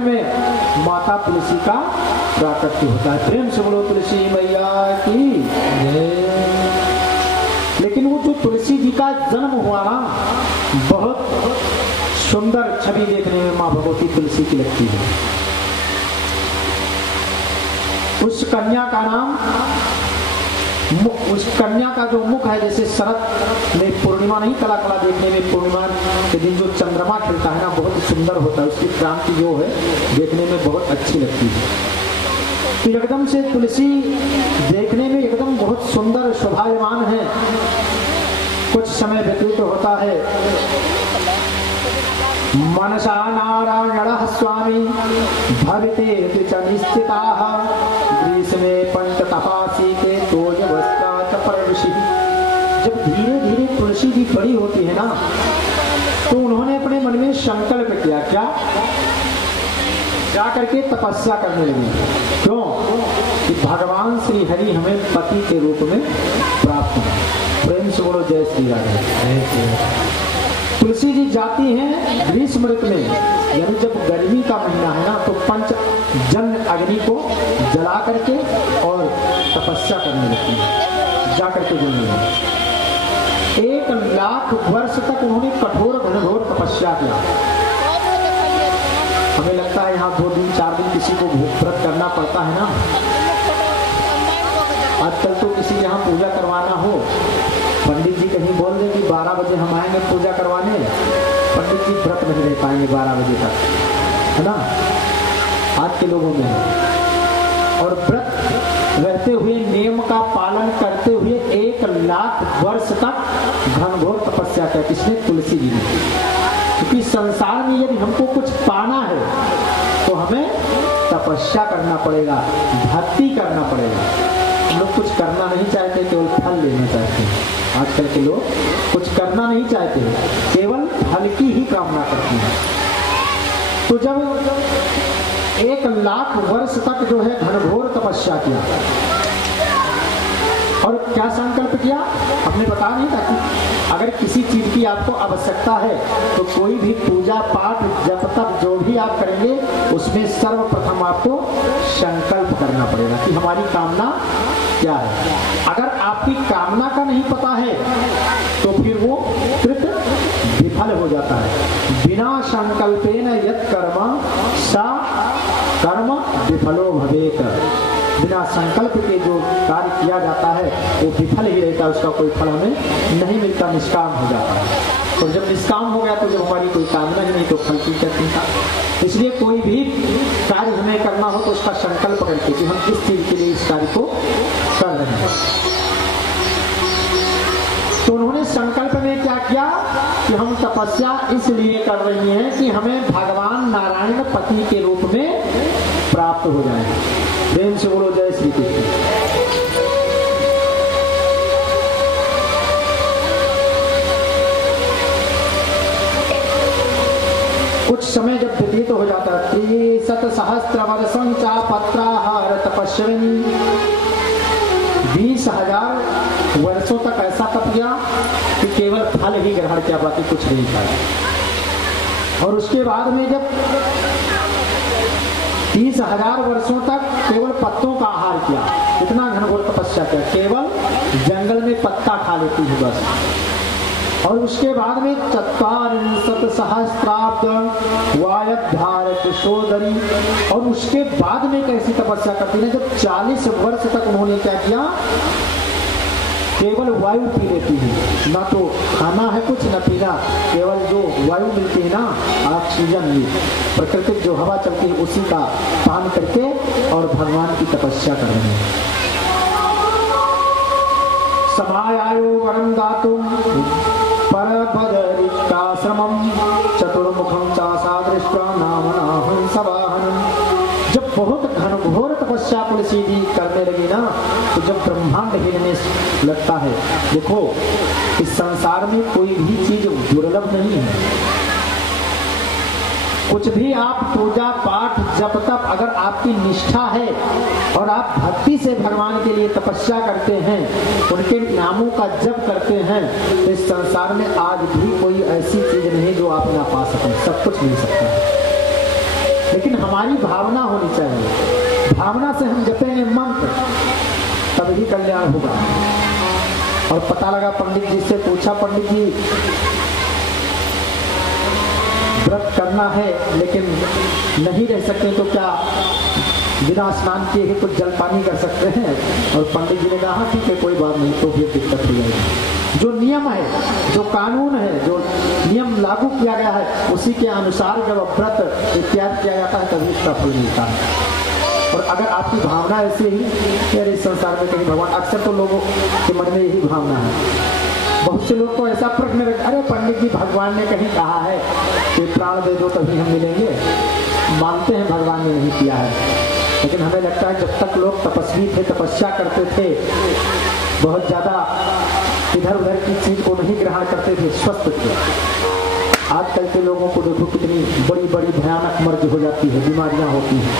में माता तुलसी का प्राकट्य होता है। प्रेम से बोलो तुलसी मैया की जय। लेकिन वो जो तुलसी जी का जन्म हुआ ना, बहुत सुंदर छवि देखने में माँ भगवती तुलसी की लगती है। उस कन्या का नाम, उस कन्या का जो मुख है, जैसे शरद में पूर्णिमा नहीं, कला कला देखने में पूर्णिमा के दिन जो चंद्रमा खिलता है ना, बहुत सुंदर होता है। उसकी क्रांति जो है देखने में बहुत अच्छी लगती है। तो एकदम से तुलसी देखने में एकदम बहुत सुंदर शोभायमान है। कुछ समय व्यतीत होता है, मनसा नारायण स्वामी भविते निश्चिताः ग्रीष्मे पंच तपासी के तोज वस्त्राच परवशी। जब धीरे धीरे तुलसी जी बड़ी होती है ना, तो उन्होंने अपने मन में संकल्प किया, क्या जा करके तपस्या करने लगी। क्यों? कि भगवान श्री हरि हमें पति के रूप में प्राप्त हो। प्रेम से बोलो जय श्री राधे। तुलसी जी जाती हैं ग्रीष्म ऋतु में, यानी जब गर्मी का महीना है ना, तो पंच जन अग्नि को जला करके और तपस्या करने लगती है। जा करके जलने 1 लाख वर्ष तक उन्होंने कठोर घनघोर तपस्या किया। हमें लगता है यहाँ 2 दिन 4 दिन किसी को व्रत करना पड़ता है ना। आजकल तो किसी यहाँ पूजा करवाना हो, पंडित जी कहीं बोल दें कि 12 बजे हम आएंगे पूजा करवाने, पंडित जी व्रत नहीं रह पाएंगे 12 बजे तक, है ना। आज के लोगों में और व्रत रहते हुए, नियम का पालन करते हुए 1 लाख वर्ष तक घनघोर तपस्या किया। किसने? तुलसी जी ने। क्योंकि संसार में यदि हमको कुछ पाना है तो हमें तपस्या करना पड़ेगा, भक्ति करना पड़ेगा। लोग कुछ करना नहीं चाहते, केवल फल लेना चाहते हैं। आजकल के लोग कुछ करना नहीं चाहते, केवल फल की ही कामना करते हैं। तो जब 1 लाख वर्ष तक जो है घनघोर तपस्या किया, और क्या संकल्प किया हमने बता नहीं था कि अगर किसी चीज की आपको आवश्यकता है तो कोई भी पूजा पाठ जब तक जो भी आप करेंगे उसमें सर्वप्रथम आपको संकल्प करना पड़ेगा कि हमारी कामना क्या है। अगर आपकी कामना का नहीं पता है तो फिर वो कृत विफल हो जाता है। बिना संकल्पेन यत् कर्म सा कर्म विफलो भवेत। बिना संकल्प के जो कार्य किया जाता है वो विफल ही रहता है, उसका कोई फल हमें नहीं मिलता, निष्काम हो जाता है। और जब निष्काम हो गया तो जब हमारी कोई कामना ही नहीं तो फल की क्या चिंता। इसलिए कोई भी कार्य हमें करना हो तो उसका संकल्प करके कि हम किस चीज के लिए इस कार्य को कर रहे हैं। तो उन्होंने संकल्प में क्या किया कि हम तपस्या इसलिए कर रही हैं कि हमें भगवान नारायण पति के रूप में प्राप्त हो जाए। प्रेम से बोलो जय श्री कृष्ण। कुछ समय जब व्यतीत हो जाता है, 30 सहस्त्र वर्षं चा पत्राहार तपस्विनी, 20,000 वर्षों तक ऐसा तप किया कि केवल फल ही ग्रहण किया, बाकी कुछ नहीं खाया। और उसके बाद में जब 30,000 वर्षों तक केवल पत्तों का आहार किया, इतना घनघोर तपस्या किया, केवल जंगल में पत्ता खा लेती है बस। और उसके बाद में 40 सहस्त्राब्द वायधारक सोदरी, और उसके बाद में कैसी तपस्या करती है, जब 40 वर्ष तक उन्होंने क्या किया, केवल वायु पी लेती है, ना तो खाना है कुछ न पीना, केवल जो वायु मिलती है ना, ऑक्सीजन, ये प्राकृतिक जो हवा चलती है उसी का पान करके और भगवान की तपस्या कर रहे हैं। समायायो वरम दातुम परपदरिक्ताश्रमं चतुर्मुखं चासा दृष्ट्वा नामनाहं सवाहनम्। जब बहुत घनघोर तपस्या तुलसी जी करने लगी ना, तो जब ब्रह्मांड हिलने लगता है। देखो इस संसार में कोई भी चीज दुर्लभ नहीं है। कुछ भी आप पूजा पाठ जब तक अगर आपकी निष्ठा है और आप भक्ति से भगवान के लिए तपस्या करते हैं, उनके नामों का जप करते हैं, तो इस संसार में आज भी कोई ऐसी चीज नहीं जो आप ना पा सकें, सब कुछ मिल सकता है। लेकिन हमारी भावना होनी चाहिए। भावना से हम जपेंगे मंत्र तभी कल्याण होगा। और पता लगा, पंडित जी से पूछा, पंडित जी व्रत करना है लेकिन नहीं रह सकते तो क्या बिना स्नान किए ही कुछ जलपानी कर सकते हैं? और पंडित जी ने कहा ठीक है, कोई बात नहीं, तो फिर दिक्कत हो जाएगी। जो नियम है, जो कानून है, जो नियम लागू किया गया है, उसी के अनुसार जब व्रत इत्यादि किया जाता है तभी उसका फल मिलता है। और अगर आपकी भावना ऐसी ही यार इस संसार में कहीं भगवान, अक्सर तो लोगों के मन में यही भावना है। बहुत से लोग को ऐसा प्रश्न रखते, अरे पंडित जी भगवान ने कहीं कहा है कि प्राण दे दो तभी हम मिलेंगे। मानते हैं भगवान ने नहीं किया है, लेकिन हमें लगता है जब तक लोग तपस्वी थे, तपस्या करते थे, बहुत ज्यादा इधर उधर की चीज को नहीं ग्रहण करते थे, स्वस्थ थे। आजकल के लोगों को देखो कितनी बड़ी बड़ी भयानक मर्ज हो जाती है, बीमारियां होती हैं।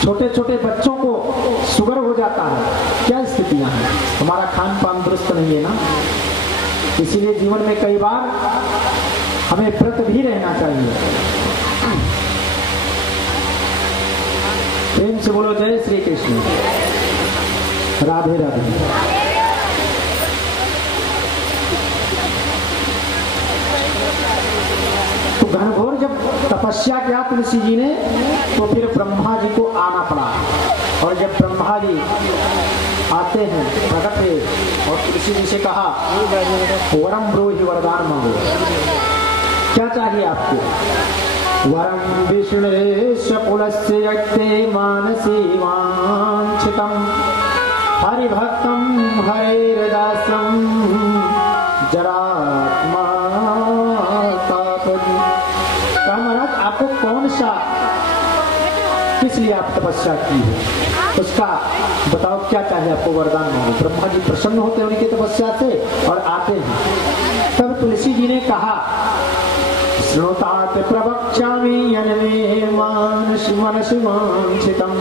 छोटे छोटे बच्चों को शुगर हो जाता है। क्या स्थितियां हैं? हमारा खान पान दुरुस्त नहीं है ना। इसीलिए जीवन में कई बार हमें व्रत भी रहना चाहिए। प्रेम से बोलो जय श्री कृष्ण, राधे राधे। तो घनघोर जब तपस्या किया तुलसी जी ने, तो फिर ब्रह्मा जी को आना पड़ा। और जब ब्रह्मा जी आते हैं, प्रकट है, और तुलसी जी से कहा वरम ब्रूहि, वरदान मांगो, क्या चाहिए आपको? वरम विष्णुरेश कुलस्य यत्ते मानसी वांछितम हरिभक्तम हरेर्दासम जरात्मा। महाराज आपको कौन सा, किस लिए आप तपस्या की है, उसका बताओ, क्या चाहिए आपको? वरदान मांगो। ब्रह्मा जी प्रसन्न होते हैं उनकी तपस्या से और आते हैं। तब तुलसी जी ने कहा श्रोतात प्रवक्ष्यामि यन्मे मानसि मनसि वांछितम्।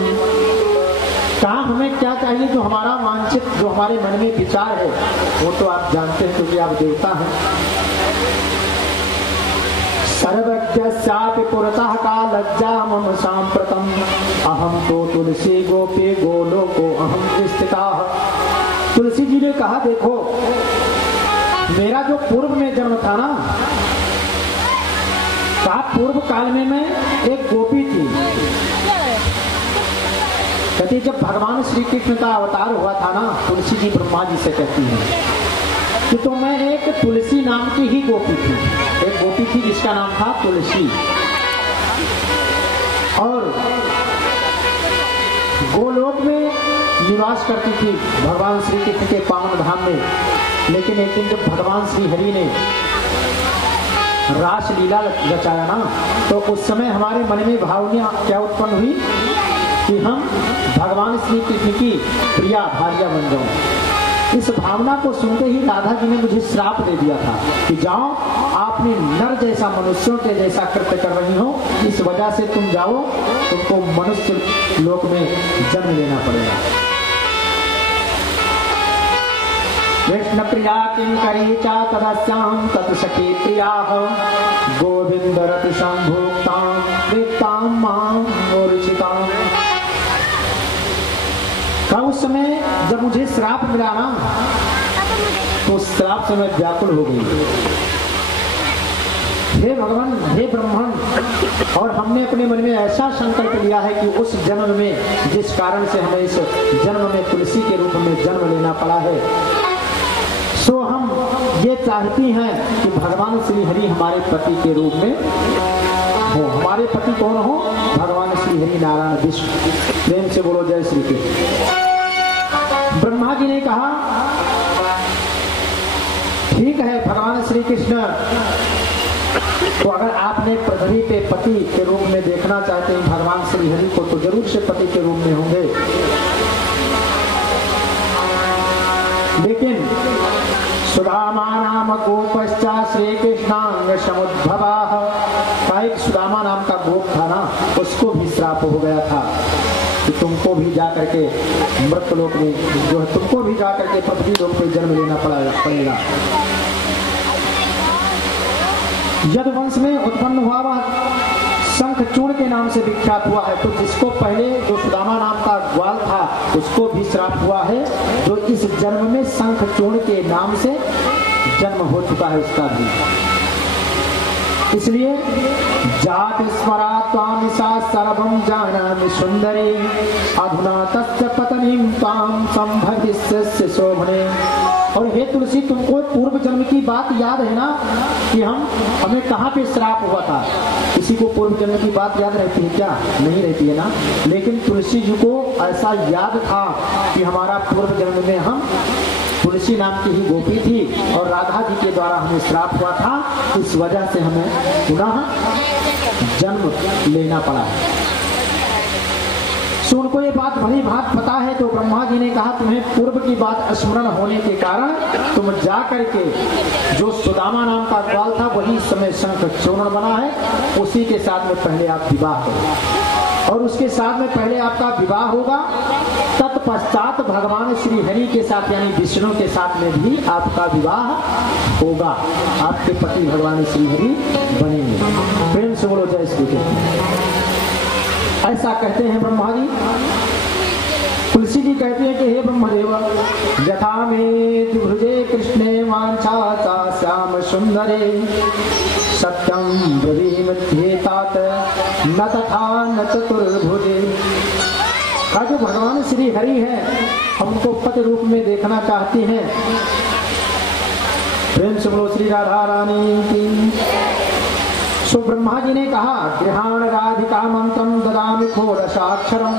कहा हमें क्या चाहिए जो हमारा वांछित, जो हमारे मन में विचार है, वो तो आप जानते हैं क्योंकि आप देवता हैं। सर्वज्ञस्यापि पुरतः का लज्जा मम सांप्रतम अहम तो तुलसी गोपे गोलोको अहम स्थितः। तुलसी जी ने कहा देखो, मेरा जो पूर्व में जन्म था ना, कहा पूर्व काल में मैं एक गोपी थी। कहती जब भगवान श्री कृष्ण का अवतार हुआ था ना, तुलसी जी ब्रह्मा जी से कहती है कि तो मैं एक तुलसी नाम की ही गोपी थी। एक गोपी थी जिसका नाम था तुलसी, और गोलोक में निवास करती थी भगवान श्री कृष्ण के पावन धाम में। लेकिन एक दिन जब भगवान श्री हरि ने रास लीला रचाया ना, तो उस समय हमारे मन में भावना क्या उत्पन्न हुई कि हम भगवान श्री कृष्ण की प्रिया भार्या बन जाओ। इस भावना को सुनते ही राधा जी ने मुझे श्राप दे दिया था कि जाओ, आपने नर जैसा मनुष्यों के जैसा कृत्य कर रही हो, इस वजह से तुम जाओ, तुमको मनुष्य लोक में जन्म लेना पड़ेगा। कृष्ण प्रिया किंकरी चा तदस्याम तत्सखी प्रिया गोविंद रति संभोक्ताम प्रीताम मां मूर्छिताम। का उस समय जब मुझे श्राप मिला ना, तो उस श्राप से मैं व्याकुल हो गई। हे भगवान, हे ब्रह्मन, और हमने अपने मन में ऐसा संकल्प लिया है कि उस जन्म में, जिस कारण से हमें इस जन्म में तुलसी के रूप में जन्म लेना पड़ा है, सो हम ये चाहती हैं कि भगवान श्री हरि हमारे पति के रूप में हो। हमारे पति कौन हो? भगवान श्री हरि नारायण विष्णु। प्रेम से बोलो जय श्री कृष्ण। ब्रह्मा जी ने कहा ठीक है भगवान श्री कृष्ण, तो अगर आपने पृथ्वी पे पति के रूप में देखना चाहते हैं भगवान श्री हरि को, तो जरूर से पति के रूप में होंगे। लेकिन सुदामा नाम गोपश्चा श्री कृष्णांग समुद्भवा का एक सुदामा नाम का गोप था ना, उसको भी श्राप हो गया था कि तुमको भी जा करके मृत लोक में, जो है तुमको भी जा करके पृथ्वी लोक में जन्म लेना पड़ेगा। यदुवंश में उत्पन्न हुआ वह शंखचूर्ण के नाम से विख्यात हुआ है। तो जिसको पहले जो सुदामा नाम का ग्वाल था उसको भी श्राप हुआ है, जो इस जन्म में शंखचूर्ण के नाम से जन्म हो चुका है उसका भी। इसलिए जात स्मरा त्वामिषा सर्वं जानामि सुंदरी अधुना तस्य पत्नीं त्वां संभविष्यसि शोभने। और हे तुलसी, तुमको पूर्व जन्म की बात याद है ना कि हमें कहाँ पे श्राप हुआ था? किसी को पूर्व जन्म की बात याद रहती है क्या? नहीं रहती है ना। लेकिन तुलसी जी को ऐसा याद था कि हमारा पूर्व जन्म में हम तुलसी नाम की ही गोपी थी और राधा जी के द्वारा हमें श्राप हुआ था, इस वजह से हमें पुनः जन्म लेना पड़ा है। सो उनको ये बात भली भांति पता है। तो ब्रह्मा जी ने कहा तुम्हें पूर्व की बात स्मरण होने के कारण तुम जा करके जो सुदामा नाम का ग्वाल था वही समय शंखचूर्ण बना है, उसी के साथ में पहले आप विवाह करो और उसके साथ में पहले आपका विवाह होगा। तत्पश्चात भगवान श्री हरि के साथ यानी विष्णु के साथ में भी आपका विवाह होगा। आपके पति भगवान श्री हरि बनेंगे। प्रेम से बोलो जय श्री कृष्ण। ऐसा कहते हैं ब्रह्मा जी। तुलसी जी कहते हैं कि हे ब्रह्मदेव, यथा में द्विभुजे कृष्णे वांछा सा श्याम सुंदरे सत्यम ब्रवीमध्येतात न तथा न चतुर्भुजे। का जो भगवान श्री हरि है हमको पति रूप में देखना चाहती हैं। प्रेम से बोलो श्री राधा रानी की। सो ब्रह्मा जी ने कहा गृहाण राधिका मंत्रम ददामि षोडशाक्षरम।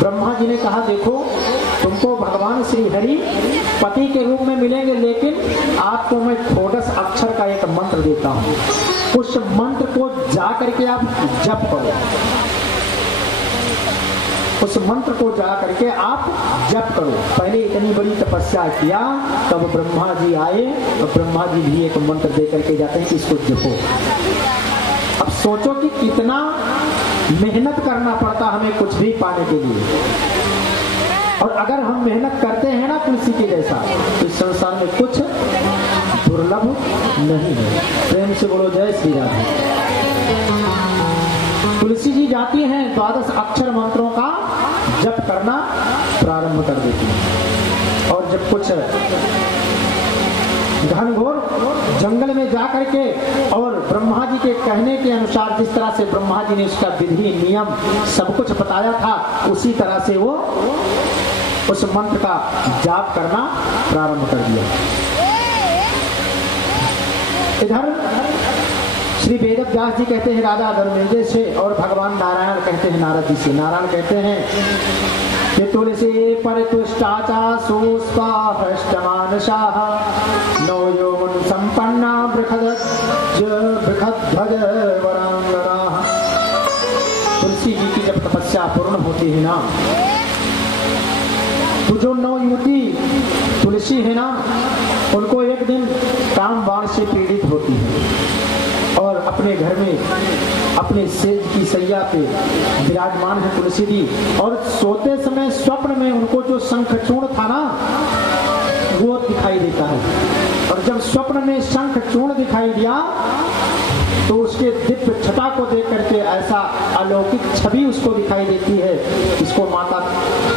ब्रह्मा जी ने कहा देखो तुमको भगवान श्री हरि पति के रूप में मिलेंगे, लेकिन आपको मैं षोडश अक्षर का एक मंत्र देता हूँ। उस मंत्र को जा करके आप जप करो। उस मंत्र को जा करके आप जप करो। पहले इतनी बड़ी तपस्या किया, तब ब्रह्मा जी आए और ब्रह्मा जी भी एक मंत्र दे करके जाते हैं कि इसको जपो। अब सोचो कि कितना मेहनत करना पड़ता हमें कुछ भी पाने के लिए, और अगर हम मेहनत करते हैं ना तुलसी के जैसा, तो इस संसार में कुछ दुर्लभ नहीं है। प्रेम से बोलो जय श्री राधे। तुलसी जी जाती हैं 12 अक्षर मंत्रों का जप करना प्रारंभ कर देती हैं। और जब कुछ घनघोर जंगल में जा करके और ब्रह्मा जी के कहने के अनुसार जिस तरह से ब्रह्मा जी ने उसका विधि नियम सब कुछ बताया था, उसी तरह से वो उस मंत्र का जाप करना प्रारंभ कर दिया। इधर श्री वेद व्यास जी कहते हैं राजा धर्मेंद्र से, और भगवान नारायण कहते हैं नारद जी से। नारायण कहते हैं कि तुलसी परितुष्टाचा सुस्पाहष्टमानशाः नौ यौवन संपन्ना बृहद्ध्वज वरांगनाः। तुलसी जी की जब तपस्या पूर्ण होती है ना, तो जो 9 युवती तुलसी है ना, उनको एक दिन काम बाण से पीड़ित होती है और अपने घर में अपने सेज की सैया पे विराजमान है तुलसी जी। और सोते समय स्वप्न में उनको जो शंखचूर्ण था ना वो दिखाई देता है। और जब स्वप्न में शंखचूर्ण दिखाई दिया तो उसके दिव्य छटा को देख करके ऐसा अलौकिक छवि उसको दिखाई देती है। इसको माता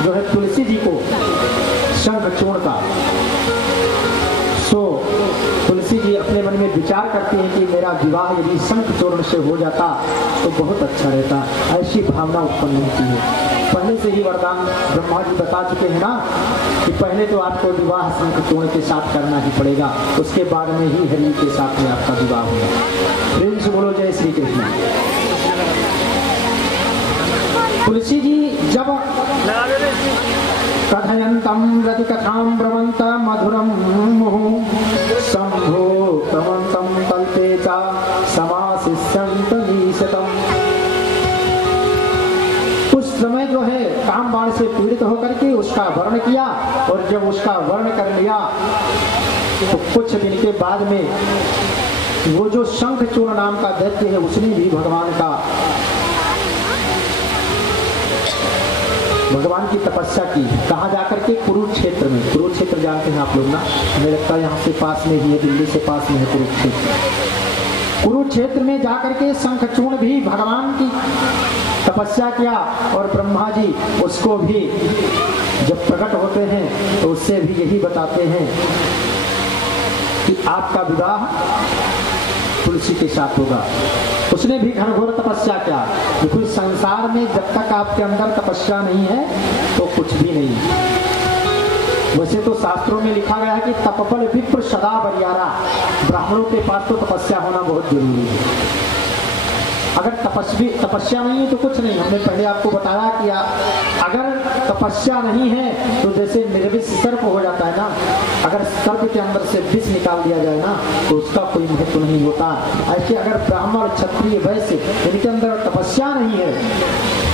जो है तुलसी जी को शंखचूर्ण का। सो तुलसी जी अपने मन में विचार करती हैं कि मेरा विवाह यदि शंखचूर्ण से हो जाता तो बहुत अच्छा रहता। ऐसी भावना उत्पन्न होती है। पहले से ही वरदान ब्रह्मा जी बता चुके हैं ना कि पहले तो आपको विवाह शंखचूर्ण के साथ करना ही पड़ेगा, उसके बाद में ही हरि के साथ में आपका विवाह होगा। प्रेम से बोलो जय श्री कृष्ण। तुलसी जी जब कथयन्तं रतिकथां ब्रवन्त मधुरं मुहुः सम्भोक्तवन्तं कल्पे च समासिष्यन्तमीशतम्। उस समय जो है काम बाण से पीड़ित होकर के उसका वर्ण किया, और जब उसका वर्ण कर लिया तो कुछ दिन के बाद में वो जो शंखचूर्ण नाम का दैत्य है उसने भी भगवान की तपस्या की। कहाँ जाकर के? कुरुक्षेत्र में। कुरुक्षेत्र जानते हैं आप लोग ना, हमें लगता है यहाँ से पास में ही है, दिल्ली से पास में है कुरुक्षेत्र। कुरुक्षेत्र में जाकर के शंखचूर्ण भी भगवान की तपस्या किया और ब्रह्मा जी उसको भी जब प्रकट होते हैं तो उससे भी यही बताते हैं कि आपका विवाह तुलसी के साथ होगा। उसने भी घनघोर तपस्या किया। देखो इस संसार में जब तक आपके अंदर तपस्या नहीं है तो कुछ भी नहीं। वैसे तो शास्त्रों में लिखा गया है कि तपबल विप्र सदा बरियारा, ब्राह्मणों के पास तो तपस्या होना बहुत जरूरी है। अगर तपस्या नहीं है तो कुछ नहीं। हमने पहले आपको बताया कि अगर तपस्या नहीं है तो जैसे निर्विष सर्प हो जाता है ना, अगर सर्प के अंदर से विष निकाल दिया जाए ना तो उसका कोई महत्व नहीं होता। ऐसे अगर ब्राह्मण क्षत्रिय वैश्य इनके अंदर तपस्या नहीं है,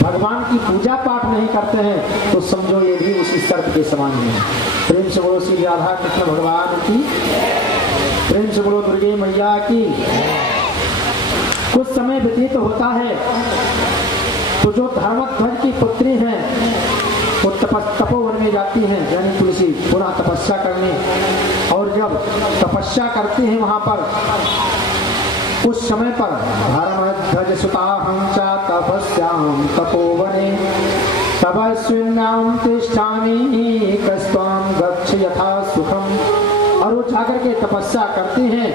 भगवान की पूजा पाठ नहीं करते हैं तो समझो ये भी उसी सर्प के समान है। प्रेम से बोलो श्री राधा कृष्ण भगवान की, प्रेम से बोलो दुर्गे मैया की। कुछ समय व्यतीत होता है तो जो धर्मध्वज की पुत्री हैं वो तपोवन में जाती हैं, यानी तुलसी पुनः तपस्या करने। और जब तपस्या करती हैं वहां पर उस समय पर धर्मध्वज सुताहं च तपस्यां तपोवने तपस्विन्यां तिष्ठामि कस्त्वां गच्छ यथा सुखम। और वो जाकर के तपस्या करती हैं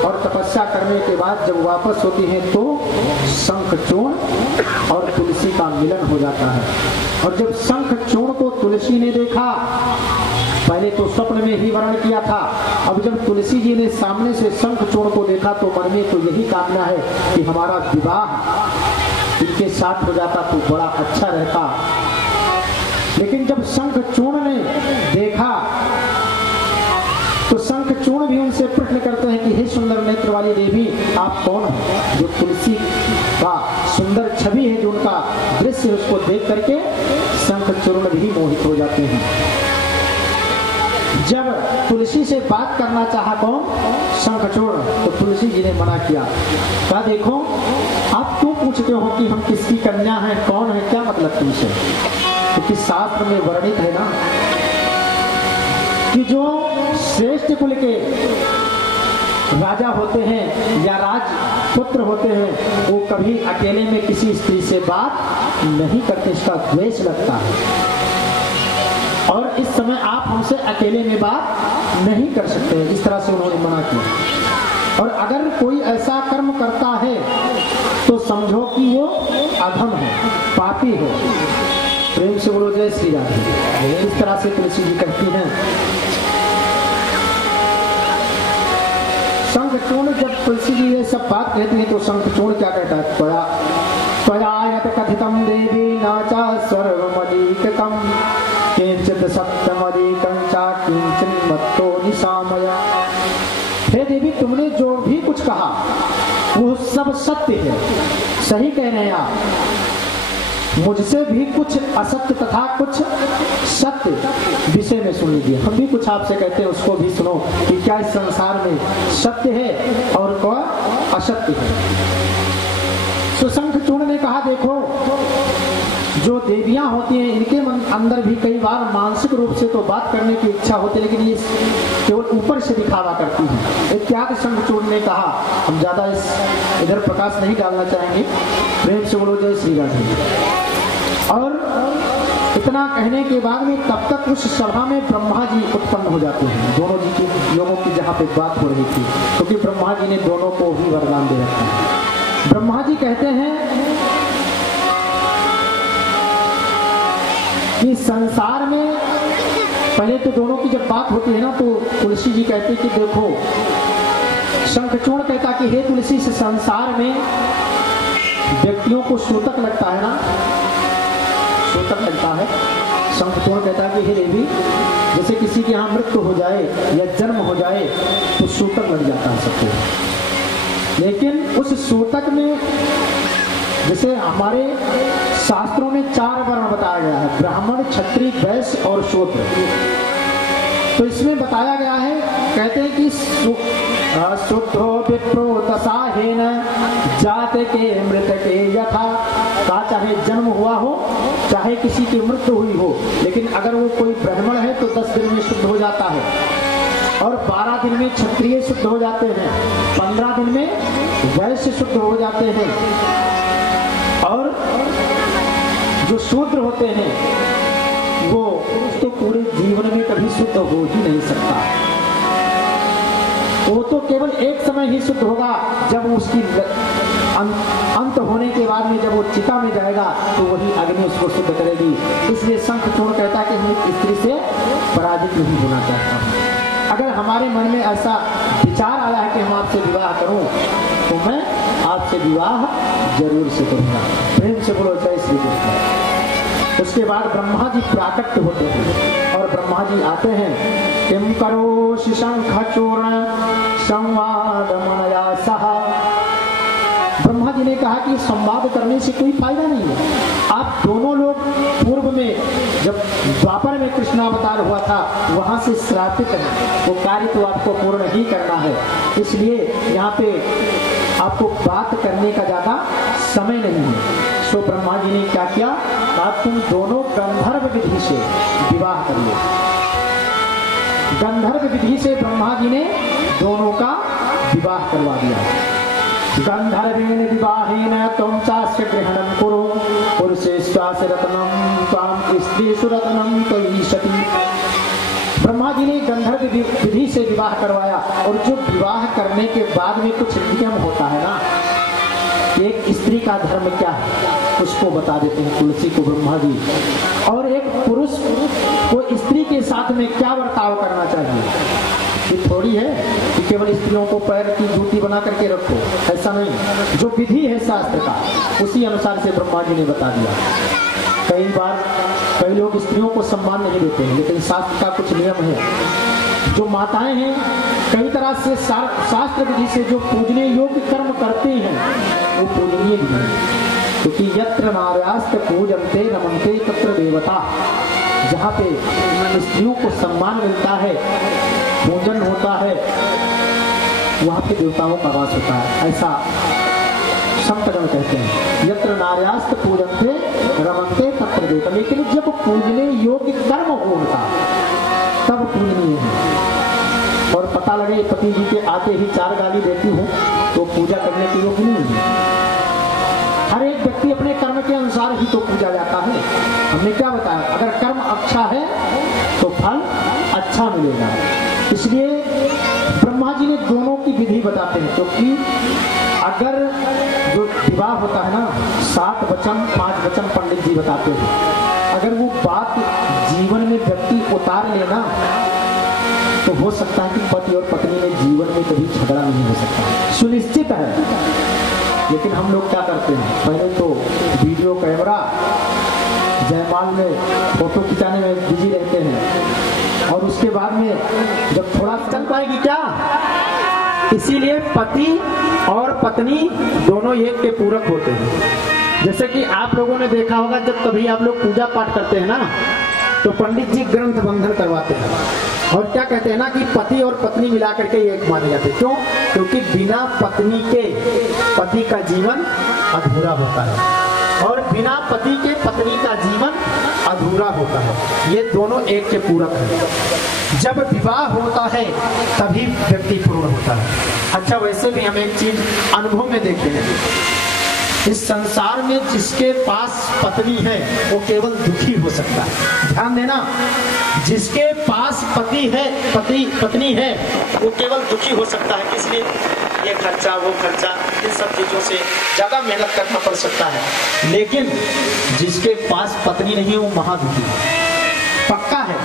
और तपस्या करने के बाद जब वापस होती हैं तो शंखचूर्ण और तुलसी का मिलन हो जाता है। और जब शंखचूर्ण को तुलसी ने देखा, पहले तो स्वप्न में ही वर्णन किया था, अब जब तुलसी जी ने सामने से शंखचूर्ण को देखा तो मन में तो यही कामना है कि हमारा विवाह इनके साथ हो जाता तो बड़ा अच्छा रहता। लेकिन जब शंखचूर्ण ने देखा तो शंखचूर्ण भी उनसे प्रश्न करते हैं कि हे सुंदर नेत्र वाली देवी, आप कौन हैं? जो तुलसी का सुंदर छवि है, जो उनका दृश्य है, उसको देख करके शंखचूर्ण भी मोहित हो जाते हैं। जब तुलसी से बात करना चाहा कौन? शंखचूर्ण, तो तुलसी जी ने मना किया। कहा देखो आप क्यों पूछते हो कि हम किसकी कन्या हैं, कौन है, क्या मतलब तुमसे? क्योंकि शास्त्र में वर्णित है ना कि जो श्रेष्ठ कुल के राजा होते हैं या राजपुत्र होते हैं वो कभी अकेले में किसी स्त्री से बात नहीं करते, इसका द्वेष लगता है। और इस समय आप हमसे अकेले में बात नहीं कर सकते, इस तरह से उन्होंने मना किया। और अगर कोई ऐसा कर्म करता है तो समझो कि वो अधम है, पापी है। प्रेम से बोलो जय श्री राधे। इस तरह से तुलसी जी कहती हैं। शंखचूर्ण जब तुलसी जी ये सब बात कहती है तो शंखचूर्ण क्या कहता है? त्वयायत कथितम देवी नाचा सर्वमदीकम किंचित सत्यमदीकं च किंचिन मत्तो निशामया। हे देवी, तुमने जो भी कुछ कहा वो सब सत्य है, सही कह रहे हैं आप। मुझसे भी कुछ असत्य तथा कुछ सत्य विषय में सुन लीजिए। हम भी कुछ आपसे कहते हैं उसको भी सुनो कि क्या इस संसार में सत्य है और क्या असत्य है। तो शंखचूर्ण ने कहा देखो, जो देवियां होती हैं इनके अंदर भी कई बार मानसिक रूप से तो बात करने की इच्छा होती है, लेकिन ये केवल ऊपर से दिखावा करती हैं। इत्यादि शंखचूर्ण ने कहा। हम ज्यादा इधर प्रकाश नहीं डालना चाहेंगे। प्रेम से बोलो जय श्री राधे। और इतना कहने के बाद में तब तक उस सभा में ब्रह्मा जी उत्पन्न हो जाते हैं, दोनों जी की योगों की जहाँ पे बात हो रही थी, क्योंकि ब्रह्मा जी ने दोनों को भी वरदान दे रखा है। ब्रह्मा जी कहते हैं कि संसार में पहले तो दोनों की जब बात होती है ना तो तुलसी जी कहती कि देखो, शंखचूर्ण कहता कि हे तुलसी, से संसार में व्यक्तियों को सूतक लगता है ना, सूतक लगता है। शंखचूर्ण कहता कि हे देवी, जैसे किसी के यहाँ मृत्यु हो जाए या जन्म हो जाए तो सूतक लग जाता है सबको। लेकिन उस सूतक में जैसे हमारे शास्त्रों में 4 वर्ण बताया गया है, ब्राह्मण, क्षत्रिय, वैश्य और शूद्र। तो इसमें बताया गया है, कहते हैं कि शुद्धो विप्रो दशाहेन जात के मृत के यथा। का चाहे जन्म हुआ हो चाहे किसी की मृत्यु हुई हो, लेकिन अगर वो कोई ब्राह्मण है तो 10 दिन में शुद्ध हो जाता है, और 12 दिन में क्षत्रिय शुद्ध हो जाते हैं, 15 दिन में वैश्य शुद्ध हो जाते हैं, और जो शूद्र होते हैं वो पुरुष तो पूरे जीवन में कभी शुद्ध हो ही नहीं सकता। वो तो केवल एक समय ही शुद्ध होगा, जब उसकी अंत होने के बाद में जब वो चिता में जाएगा तो वही अग्नि उसको शुद्ध करेगी। इसलिए शंखचूर्ण कहता है कि हम एक स्त्री से पराजित नहीं होना चाहता हूँ। अगर हमारे मन में ऐसा विचार आया है कि हम आपसे विवाह करूं तो मैं आपसे विवाह जरूर से करूंगा। प्रेम से बोलो जय श्री कृष्ण। उसके बाद ब्रह्मा जी प्राकट्य होते हैं और ब्रह्मा जी आते हैं। किम करो शंखचूर्ण संवाद मनया सह। ब्रह्मा जी ने कहा कि संवाद करने से कोई फायदा नहीं है। आप दोनों लोग पूर्व में जब द्वापर में कृष्णावतार हुआ था वहां से श्रापित है, वो कार्य तो आपको पूर्ण ही करना है। इसलिए यहाँ पे आपको बात करने का ज्यादा समय नहीं है। सो ब्रह्मा जी ने क्या किया, कहा तुम दोनों गंधर्व विधि से विवाह करिए। गंधर्व विधि से ब्रह्मा जी ने दोनों का विवाह करवा दिया। गंधर्वेण विवाहेन त्वं चास्य ग्रहणं कुरु पुरुषेश्वास्य रत्नं त्वां स्त्रीषु रत्नं त्वयीषति। ब्रह्मा जी ने गंधर्व विधि से विवाह करवाया। और जो विवाह करने के बाद में कुछ नियम होता है ना, एक स्त्री का धर्म क्या है उसको बता देते हैं तुलसी को ब्रह्मा जी। और एक पुरुष को स्त्री के साथ में क्या बर्ताव करना चाहिए। ये थोड़ी है कि केवल स्त्रियों को पैर की जूती बना करके रखो, ऐसा नहीं। जो विधि है शास्त्र का उसी अनुसार से ब्रह्मा जी ने बता दिया। कई बार कई लोग स्त्रियों को सम्मान नहीं देते हैं, लेकिन शास्त्र का कुछ नियम है। जो माताएं हैं कई तरह से शास्त्र विधि से जो पूजने योग्य कर्म करते हैं वो पूजनीय भी है। क्योंकि यत्र नार्यास्त पूजन्ते नमन्ते तत्र देवता। जहाँ पे स्त्रियों को सम्मान मिलता है, पूजन होता है, वहाँ पे देवताओं का वास होता है। ऐसा संतगण कहते हैं। यत्र नार्यास्त पूजन्ते रमन्ते तत्र देवता। लेकिन जब पूजने योग्य कर्म हो उनका तब पूजनीय है। और पता लगे पति जी के आते ही 4 गाली देती हूँ तो पूजा करने के योग्य नहीं है। हर एक व्यक्ति अपने कर्म के अनुसार ही तो पूजा जाता है। हमने क्या बताया, अगर कर्म अच्छा है तो फल अच्छा मिलेगा। इसलिए ब्रह्मा जी ने दोनों की विधि बताते हैं। क्योंकि अगर जो विवाह होता है ना 7 वचन 5 वचन पंडित जी बताते हैं, अगर वो बात जीवन में व्यक्ति उतार लेना तो हो सकता है कि पति और पत्नी में जीवन में कभी झगड़ा नहीं हो सकता, सुनिश्चित है। लेकिन हम लोग क्या करते हैं, पहले तो वीडियो कैमरा जयमाल में फोटो खिंचाने में बिजी रहते हैं और उसके बाद में जब थोड़ा चल पाएगी क्या। इसीलिए पति और पत्नी दोनों एक के पूरक होते हैं। जैसे कि आप लोगों ने देखा होगा जब कभी आप लोग पूजा पाठ करते हैं ना तो पंडित जी ग्रंथ बंधन करवाते हैं और क्या कहते हैं ना कि पति और पत्नी मिला करके एक माने जाते हैं। क्यों? क्योंकि बिना पत्नी के पति का जीवन अधूरा होता है और बिना पति के पत्नी का जीवन अधूरा होता है। ये दोनों एक के पूरक हैं। जब विवाह होता है तभी व्यक्ति पूर्ण होता है। अच्छा, वैसे भी हम एक चीज अनुभव में देखते हैं, इस संसार में जिसके पास पत्नी है वो केवल दुखी हो सकता है। ध्यान देना, जिसके पास पति है पत्नी है वो केवल दुखी हो सकता है। इसलिए ये खर्चा वो खर्चा इन सब चीजों से ज्यादा मेहनत करना पड़ सकता है। लेकिन जिसके पास पत्नी नहीं है वो महादुखी है, पक्का है।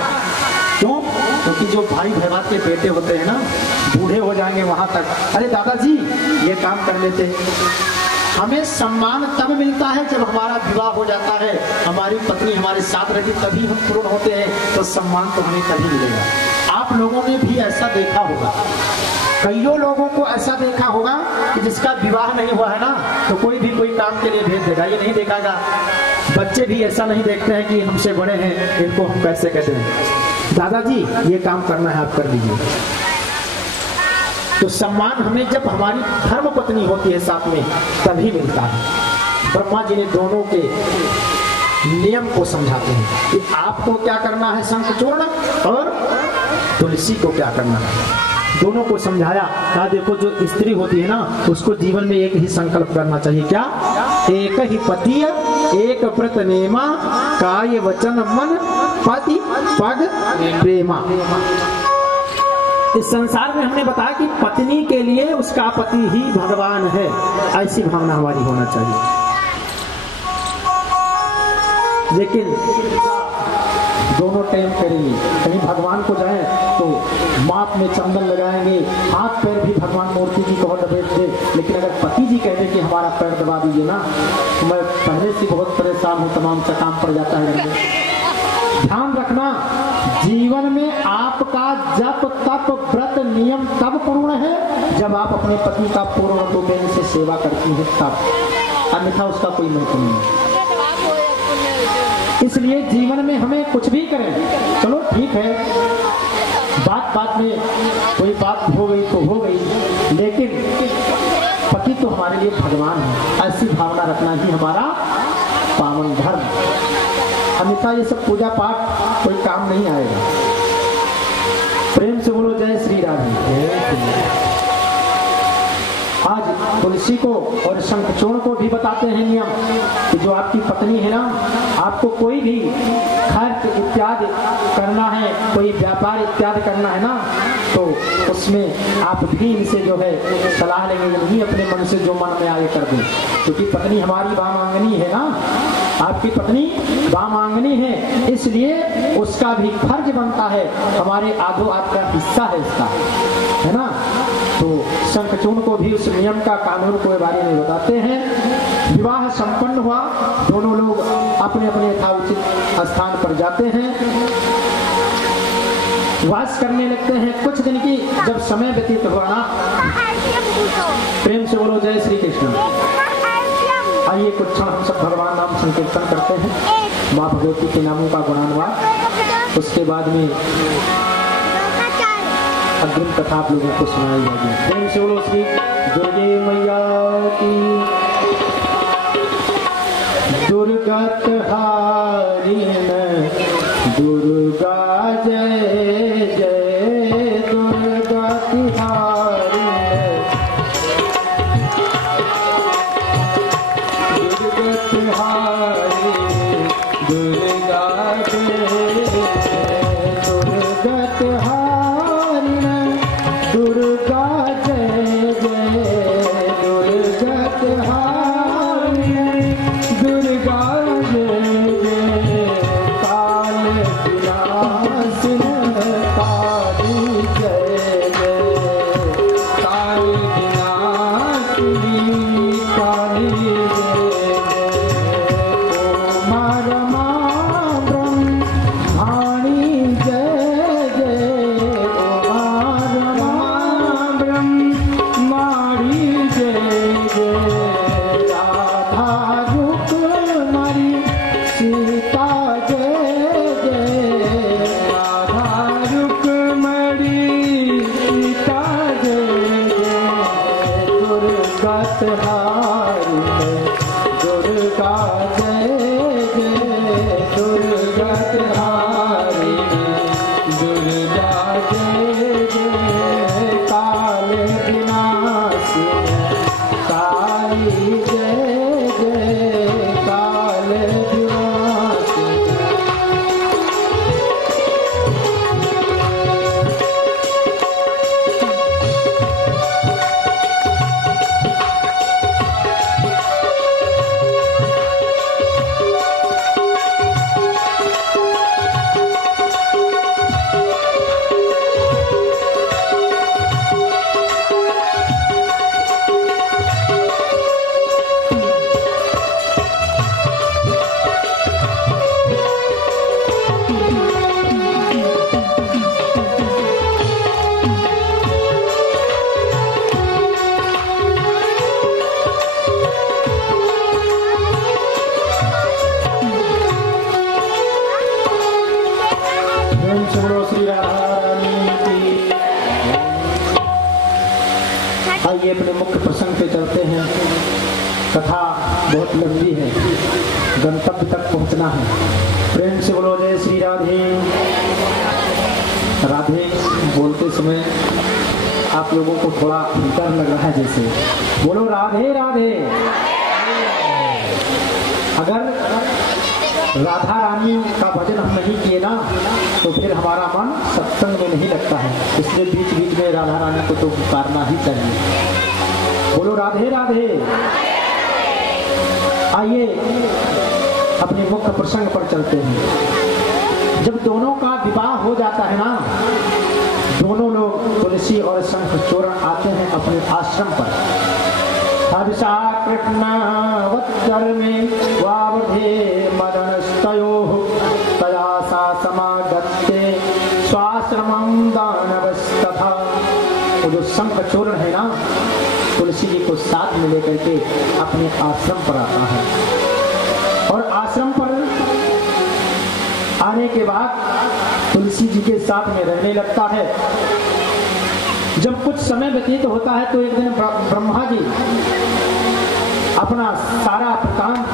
क्यों? क्योंकि जो भाई बहन के बेटे होते हैं ना, बूढ़े हो जाएंगे वहां तक, अरे दादाजी ये काम कर लेते। हमें सम्मान तब मिलता है जब हमारा विवाह हो जाता है, हमारी पत्नी हमारे साथ रहती, तभी हम पूर्ण होते हैं। तो सम्मान तो हमें तभी मिलेगा। आप लोगों ने भी ऐसा देखा होगा, कईयों लोगों को ऐसा देखा होगा कि जिसका विवाह नहीं हुआ है ना तो कोई भी कोई काम के लिए भेज देगा, ये नहीं देखागा। बच्चे भी ऐसा नहीं देखते हैं कि हमसे बड़े हैं इनको हम कैसे कहते हैं, दादाजी ये काम करना है आप कर लीजिए। तो सम्मान हमें जब हमारी धर्म पत्नी होती है साथ में तभी मिलता है। ब्रह्मा जी ने दोनों के नियम को समझाते हैं कि आपको क्या करना है, शंखचूर्ण और तुलसी को क्या करना है। दोनों को समझाया, कहा देखो जो स्त्री होती है ना उसको जीवन में एक ही संकल्प करना चाहिए, क्या? एक ही पति, एक व्रत नेमा, काय वचन मन पति पग प्रेमा। इस संसार में हमने बताया कि पत्नी के लिए उसका पति ही भगवान है, ऐसी भावना हमारी होना चाहिए। लेकिन दोनों टाइम करेंगे, कहीं भगवान को जाए तो माथ में चंदन लगाएंगे, हाथ पैर भी भगवान मूर्ति जी को लपेट दे, लेकिन अगर पति जी कहते कि हमारा पैर दबा दीजिए ना, तो मैं पहले से बहुत परेशान हूँ, तमाम सा काम पड़ जाता है। ध्यान रखना, जीवन में आपका जप तप व्रत नियम तब पूर्ण है जब आप अपने पति का पूर्ण डोमेन से सेवा करती हैं, तब, अन्यथा उसका कोई महत्व नहीं है। इसलिए जीवन में हमें कुछ भी करें, चलो ठीक है, बात बात में कोई बात हो गई तो हो गई, लेकिन पति तो हमारे लिए भगवान है, ऐसी भावना रखना ही हमारा पावन धर्म। अन्यथा ये सब पूजा पाठ कोई काम नहीं आएगा। प्रेम से बोलो जय श्री राधे। आज तुलसी को और शंखचूर्ण को भी बताते हैं नियम कि जो आपकी पत्नी है ना, आपको कोई भी खर्च इत्यादि करना है, कोई व्यापार इत्यादि करना है ना, तो उसमें आप भी इनसे जो है सलाह लेंगे, नहीं अपने मन से जो मन में आए कर दें, क्योंकि पत्नी हमारी वामांगनी है ना, आपकी पत्नी वामांगनी है, इसलिए उसका भी फर्ज बनता है, हमारे आधो आपका हिस्सा है इसका, है ना। तो शंखचूर्ण को भी उस नियम का कानून के बारे में बताते हैं। विवाह संपन्न हुआ, दोनों लोग अपने अपने यथाउचित स्थान पर जाते हैं, वास करने लगते हैं। कुछ दिन की जब समय व्यतीत हुआ ना, प्रेम से बोलो जय श्री कृष्ण। आइए कुछ क्षण हम सब भगवान नाम संकीर्तन करते हैं, माँ भगवती के नामों का गुणानुवाद, उसके बाद में अग्रिम कथा आप लोगों को सुनाई जाएगी। प्रेम से बोलो श्री दुर्गे मैया की। दुर्गत हारिण दुर्गा जय जय, दुर्गत हारिण दुर्गत हारिण दुर्गा जय जय, दुर्गत हारिण दुर्गा जय जय, दुर्गत हारिण दुर्गा जय जय, काल विनाशिन काली जय जय, काल विनाशिनी काली जय जय, उमा रमा ब्रह्माणी जय जय, उमा रमा ब्रह्माणी जय जय, राधा रुक्मणी सीता जय जय, राधा रुक्मणी सीता जय जय, दुर्गत हारिण दुर्गा जय जय, दुर्गत हारिण दुर्गा जय जय, काल विनाशिनी काली जय जय, काल विनाशिनी। प्रेम से बोलो श्री राधा रानी की। आइए अपने मुख्य प्रसंग पे चलते हैं। कथा बहुत लंबी है, गंतव्य तक पहुंचना है। प्रेम से बोलो जय श्री राधे। राधे बोलते समय आप लोगों को थोड़ा डर लग रहा है, जैसे बोलो राधे राधे। अगर राधा रानी का भजन हम नहीं किए ना तो फिर हमारा मन सत्संग में नहीं लगता है, इसलिए बीच बीच में राधा रानी को तो पुकारना ही चाहिए। बोलो राधे राधे। आइए अपने मुख्य प्रसंग पर चलते हैं। जब दोनों का विवाह हो जाता है ना, दोनों लोग तुलसी और शंखचूर्ण आते हैं अपने आश्रम पर। हविषा कृष्णवत्कर्मे वावधे मदनस्तयोः तया सा समागत्ते स्वाश्रमं दानवस्तथा। वो जो शंखचूर्ण है ना, तुलसी जी को साथ में लेकर के अपने आश्रम पर आता है और आश्रम पर आने के बाद तुलसी जी के साथ में रहने लगता है। जब कुछ समय व्यतीत होता है तो एक दिन ब्रह्मा जी अपना सारा वृत्तांत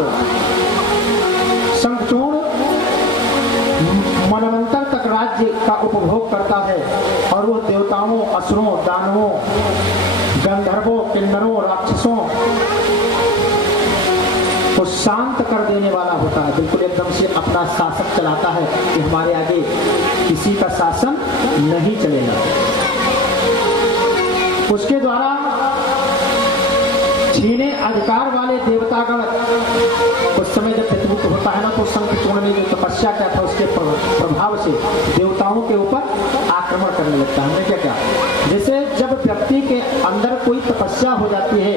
शंखचूर्ण मनवंतर तक राज्य का उपभोग करता है और वो देवताओं, असुरों, दानवों, गंधर्वों, किन्नरों, राक्षसों को शांत कर देने वाला होता है। बिल्कुल एकदम से अपना शासक चलाता है कि हमारे आगे किसी का शासन नहीं चलेगा। उसके द्वारा छीने अधिकार वाले देवतागण उस समय जब विद्युत होता है ना तो शंखचूर्ण ने जो तपस्या किया था उसके प्रभाव से देवताओं के ऊपर आक्रमण करने लगता है। हमने क्या क्या, जैसे जब व्यक्ति के अंदर कोई तपस्या हो जाती है,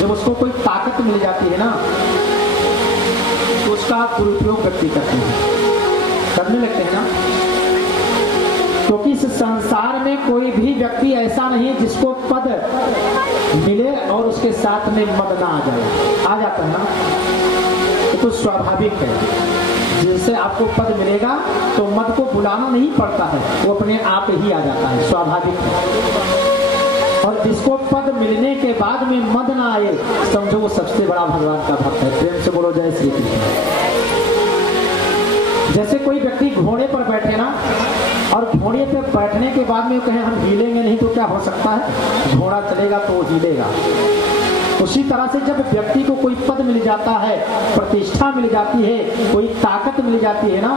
जब उसको कोई ताकत मिल जाती है ना तो उसका दुरुपयोग व्यक्ति करने लगते हैं ना। क्योंकि इस संसार में कोई भी व्यक्ति ऐसा नहीं है जिसको पद मिले और उसके साथ में मद ना आ जाता है ना, तो स्वाभाविक है। जिससे आपको पद मिलेगा तो मद को बुलाना नहीं पड़ता है, वो अपने आप ही आ जाता है, स्वाभाविक है। और जिसको पद मिलने के बाद में मद ना आए, समझो वो सबसे बड़ा भगवान का भक्त है। प्रेम से बोलो जय श्री कृष्ण। जैसे कोई व्यक्ति घोड़े पर बैठे ना और घोड़े पे बैठने के बाद में कहे हम हिलेंगे नहीं तो क्या हो सकता है, घोड़ा चलेगा तो वो हिलेगा। उसी तरह से जब व्यक्ति को कोई पद मिल जाता है, प्रतिष्ठा मिल जाती है, कोई ताकत मिल जाती है ना,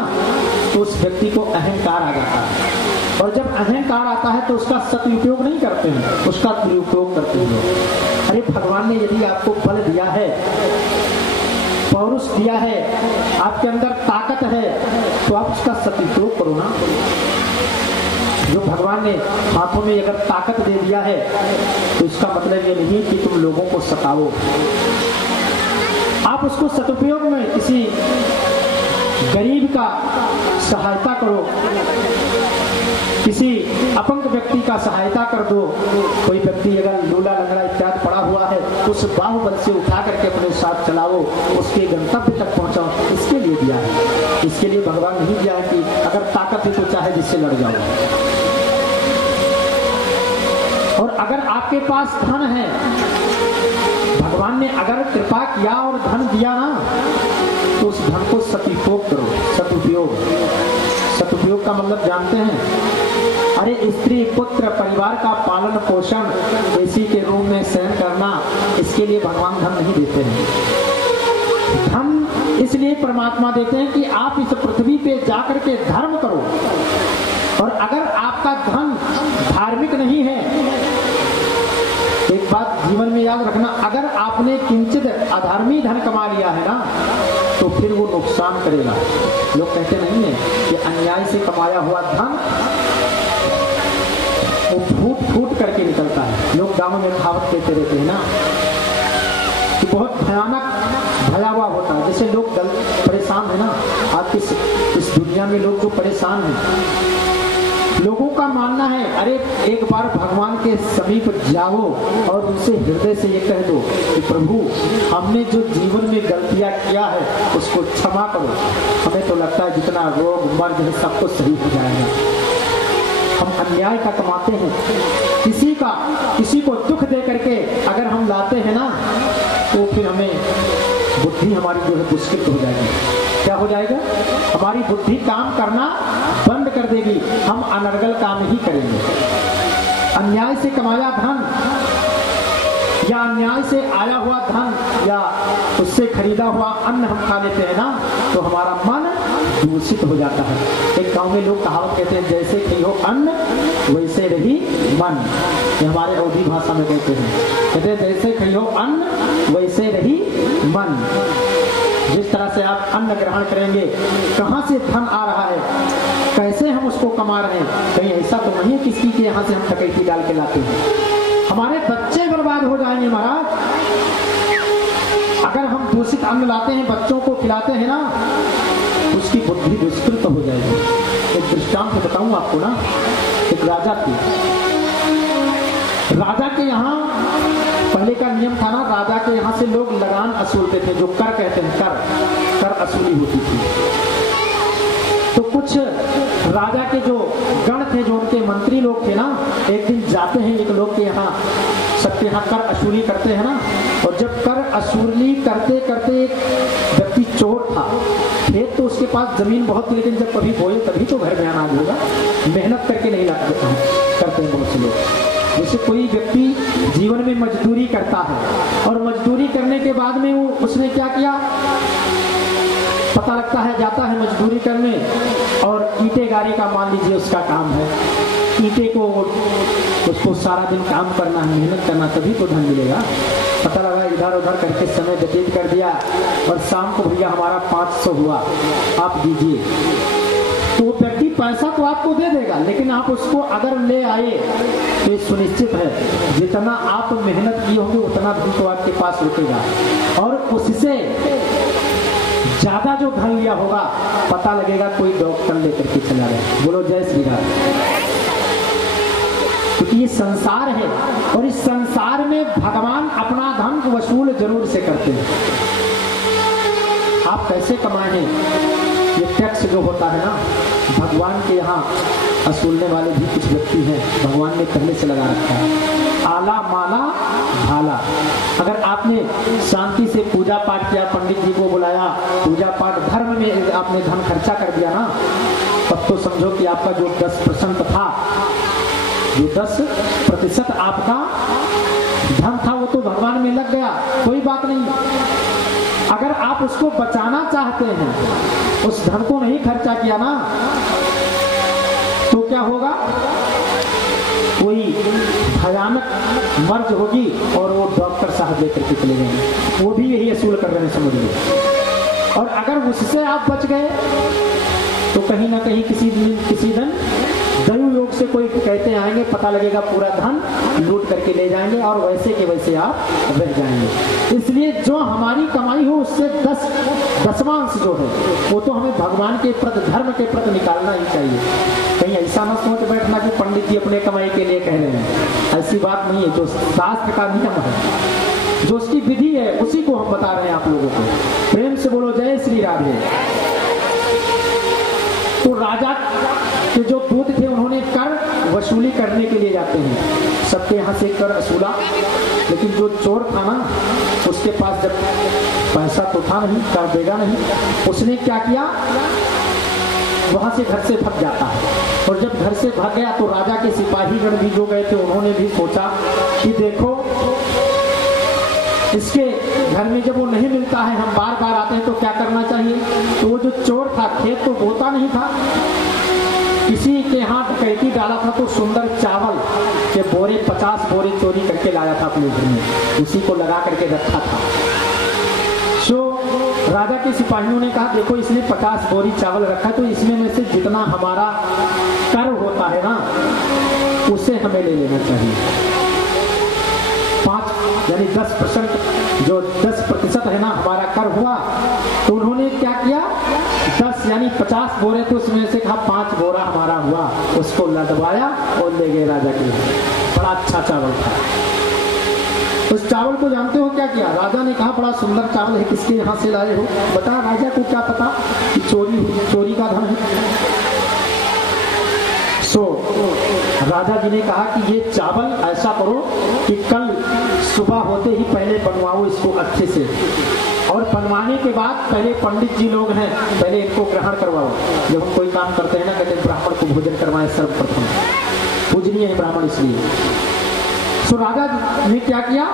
तो उस व्यक्ति को अहंकार आ जाता है। और जब अहंकार आता है तो उसका सदुपयोग नहीं करते हैं, उसका दुरुपयोग करते हैं। अरे भगवान ने यदि आपको बल दिया है, पौरुष दिया है, आपके अंदर ताकत है, तो आप उसका सदुपयोग करो ना। जो भगवान ने हाथों में अगर ताकत दे दिया है तो इसका मतलब ये नहीं कि तुम लोगों को सताओ। आप उसको सदुपयोग में किसी गरीब का सहायता करो, किसी अपंग व्यक्ति का सहायता कर दो। कोई व्यक्ति अगर लूला लंगड़ा इत्यादि पड़ा हुआ है, उस बाहुबल से उठा करके अपने साथ चलाओ, उसके गंतव्य तक पहुंचाओ, इसके लिए दिया है। इसके लिए भगवान नहीं दिया है कि अगर ताकत है तो चाहे जिससे लड़ जाओ। और अगर आपके पास धन है, भगवान ने अगर कृपा किया और धन दिया ना, तो उस धन को सदुपयोग करो। सदुपयोग का मतलब जानते हैं? अरे स्त्री, पुत्र, परिवार का पालन पोषण, एसी के रूम में शयन करना, इसके लिए भगवान धन नहीं देते हैं। धन इसलिए परमात्मा देते हैं कि आप इस पृथ्वी पे जाकर के धर्म करो। और अगर आपका धन धार्मिक नहीं है, एक बात जीवन में याद रखना, अगर आपने किंचित अधर्मी धन कमा लिया है ना, तो फिर वो नुकसान करेगा। लोग कहते नहीं है कि अन्याय से कमाया हुआ धन वो फूट फूट करके निकलता है। लोग गांवों में कहावत कहते रहते हैं ना कि बहुत भयानक भयावह होता है। जैसे लोग परेशान है ना, आज इस दुनिया में लोग जो परेशान हैं, लोगों का मानना है अरे एक बार भगवान के समीप जाओ और उनसे हृदय से ये कह दो कि प्रभु हमने जो जीवन में गलतियां किया है उसको क्षमा करो। हमें तो लगता है जितना रोग मर्ज है सब कुछ सही हो जाएगा। हम अन्याय का कमाते हैं, किसी को दुख दे करके अगर हम लाते हैं ना, तो फिर हमें बुद्धि हमारी जो है दुष्कृत हो जाएगी। क्या हो जाएगा? हमारी बुद्धि काम करना बंद कर देगी, हम अनर्गल काम ही करेंगे। अन्याय से कमाया धन या अन्याय से आया हुआ धन या उससे खरीदा हुआ अन्न हम खा लेते हैं ना, तो हमारा मन दूषित हो जाता है। एक गांव में लोग कहावत कहते हैं, जैसे खियो अन्न वैसे रही मन। ये हमारे अवधी भाषा में कहते हैं जैसे खियो अन्न वैसे रही मन। जिस तरह से आप अन्न ग्रहण करेंगे, कहाँ से धन आ रहा है, कैसे हम उसको कमा रहे हैं, कहीं ऐसा तो नहीं किसी के यहाँ से हम डकैती डाल के लाते हैं। हमारे बच्चे बर्बाद हो जाएंगे महाराज अगर हम दूषित अन्न लाते हैं, बच्चों को खिलाते हैं ना, उसकी बुद्धि विस्तृत हो जाएगी। एक दृष्टांत बताऊं आपको ना, एक राजा थी, राजा के यहाँ पहले का नियम था ना, राजा के यहाँ से लोग लगान वसूलते थे, जो कर कहते हैं, कर वसूली होती थी। तो कुछ राजा के जो गण थे, जो उनके मंत्री लोग थे ना, एक दिन जाते हैं एक लोग के यहाँ, सबके यहाँ कर वसूली करते हैं ना, और जब कर वसूली करते करते एक व्यक्ति चोर था, खेत तो उसके पास जमीन बहुत थी, लेकिन जब कभी बोए तभी तो घर में अनाज होगा, मेहनत करके नहीं लाते करते हैं बहुत से लोग। जैसे कोई व्यक्ति जीवन में मजदूरी करता है और मजदूरी करने के बाद में उसने क्या किया, पता लगता है जाता है मजदूरी करने और ईंटे गाड़ी का मान लीजिए उसका काम है, ईंटे को उसको सारा दिन काम करना है, मेहनत करना, तभी तो धन मिलेगा। पता लगा इधर उधर करके समय व्यतीत कर दिया और शाम को भैया हमारा 500 हुआ, आप दीजिए। तो वो व्यक्ति पैसा तो आपको दे देगा, लेकिन आप उसको अगर ले आए तो ये सुनिश्चित है जितना आप मेहनत किए होंगे उतना धन तो आपके पास रुकेगा, और उससे ज्यादा जो धन लिया होगा पता लगेगा कोई डॉक्टर लेकर के चला गया। बोलो जय श्री राम। क्योंकि ये संसार है और इस संसार में भगवान अपना धन वसूल जरूर से करते हैं। आप कैसे कमाएं, ये टैक्स जो होता है ना, भगवान के यहाँ वसूलने वाले भी कुछ व्यक्ति हैं, भगवान ने पहले से लगा रखा है, आला माला भाला। अगर आपने शांति से पूजा पाठ किया, पंडित जी को बुलाया, पूजा पाठ धर्म में आपने धन खर्चा कर दिया ना, तब तो समझो कि आपका जो 10% था, जो 10% आपका धन था, वो तो भगवान में लग गया, कोई बात नहीं। अगर आप उसको बचाना चाहते हैं, उस धन को नहीं खर्चा किया ना, तो क्या होगा, कोई भयानक मर्ज होगी और वो डॉक्टर साहब लेकर के चले जाएंगे, वो भी यही असूल कर रहे हैं, समझ लीजिए। और अगर उससे आप बच गए तो कहीं ना कहीं किसी दिन दैव योग से कोई कहते आएंगे, पता लगेगा पूरा धन लूट करके ले जाएंगे और वैसे के वैसे आप रह जाएंगे। इसलिए जो हमारी कमाई हो उससे 10वांश जो है वो तो हमें भगवान के प्रति, धर्म के प्रति निकालना ही चाहिए। कहीं ऐसा न सोच बैठना कि पंडित जी अपने कमाई के लिए कह रहे हैं, ऐसी बात नहीं है। जो शास्त्र का नियम है, जो उसकी विधि है, उसी को हम बता रहे हैं आप लोगों को। प्रेम से बोलो जय श्री राधे। तो राजा के जो दूत थे उन्होंने कर वसूली करने के लिए जाते हैं, सबके यहाँ से कर वसूला, लेकिन जो चोर था ना, उसके पास जब पैसा तो था नहीं, कर देगा नहीं, उसने क्या किया, वहां से घर से भाग जाता है। और जब घर से भाग गया तो राजा के सिपाहीगण भी जो गए थे, उन्होंने भी सोचा कि देखो इसके घर में जब वो नहीं मिलता है, हम बार बार आते हैं, तो क्या करना चाहिए। तो वो जो चोर था, खेत तो बोता नहीं था, किसी के हाथ डकैती डाला था, तो सुंदर चावल के बोरे 50 बोरे चोरी करके लाया था अपने घर में, उसी को लगा करके रखा था। सो राजा के सिपाहियों ने कहा देखो इसने 50 बोरी चावल रखा, तो इसमें में से जितना हमारा कर होता है ना, उसे हमें ले लेना चाहिए। 5 यानी 10%, जो 10% है ना हमारा कर हुआ, तो उन्होंने क्या किया, 10 यानी 50 बोरे, तो उसमें से कहा 5 बोरा हमारा हुआ, उसको लदवाया और ले गए राजा के। बड़ा अच्छा चावल था। उस चावल को जानते हो क्या किया, राजा ने कहा बड़ा सुंदर चावल है, किसके यहाँ से लाए हो। बता, राजा को क्या पता कि चोरी का धन है। सो राजा जी ने कहा कि ये चावल ऐसा करो कि कल सुबह होते ही पहले बनवाओ इसको अच्छे से, और बनवाने के बाद पहले पंडित जी लोग हैं पहले इनको ग्रहण करवाओ। जब हम कोई काम करते हैं ना, कहते हैं ब्राह्मण को भोजन करवाएं सर्वप्रथम, पूजनीय है ब्राह्मण इसलिए। तो राजा ने क्या किया,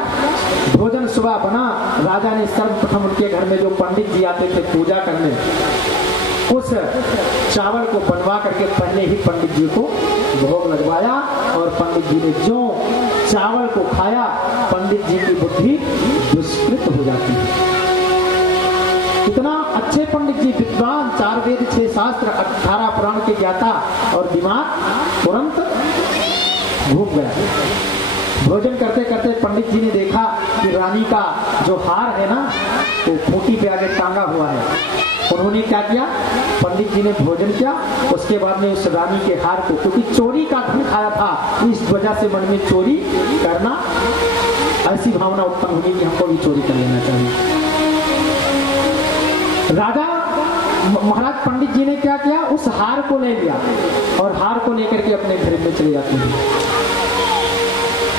भोजन सुबह बना, राजा ने सर्वप्रथम उनके घर में जो पंडित जी आते थे पूजा करने, उस चावल को बनवा करके पहले ही पंडित जी को भोग लगवाया, और पंडित जी ने जो चावल को खाया, पंडित जी की बुद्धि दुष्कृत हो जाती है। इतना अच्छे पंडित जी, विद्वान, 4 वेद 6 शास्त्र 18 पुराण के ज्ञाता, और दिमाग तुरंत घूम गया। भोजन करते करते पंडित जी ने देखा कि रानी का जो हार है ना, वो खूंटी पे आगे टांगा हुआ है। उन्होंने क्या किया, पंडित जी ने भोजन किया, उसके बाद में उस रानी के हार को, क्योंकि चोरी का धन खाया था, इस वजह से मन में चोरी करना, ऐसी भावना उत्पन्न हुई कि हमको भी चोरी कर लेना चाहिए। राजा महाराज पंडित जी ने क्या किया, उस हार को ले लिया और हार को लेकर के अपने घर में चले जाते हैं।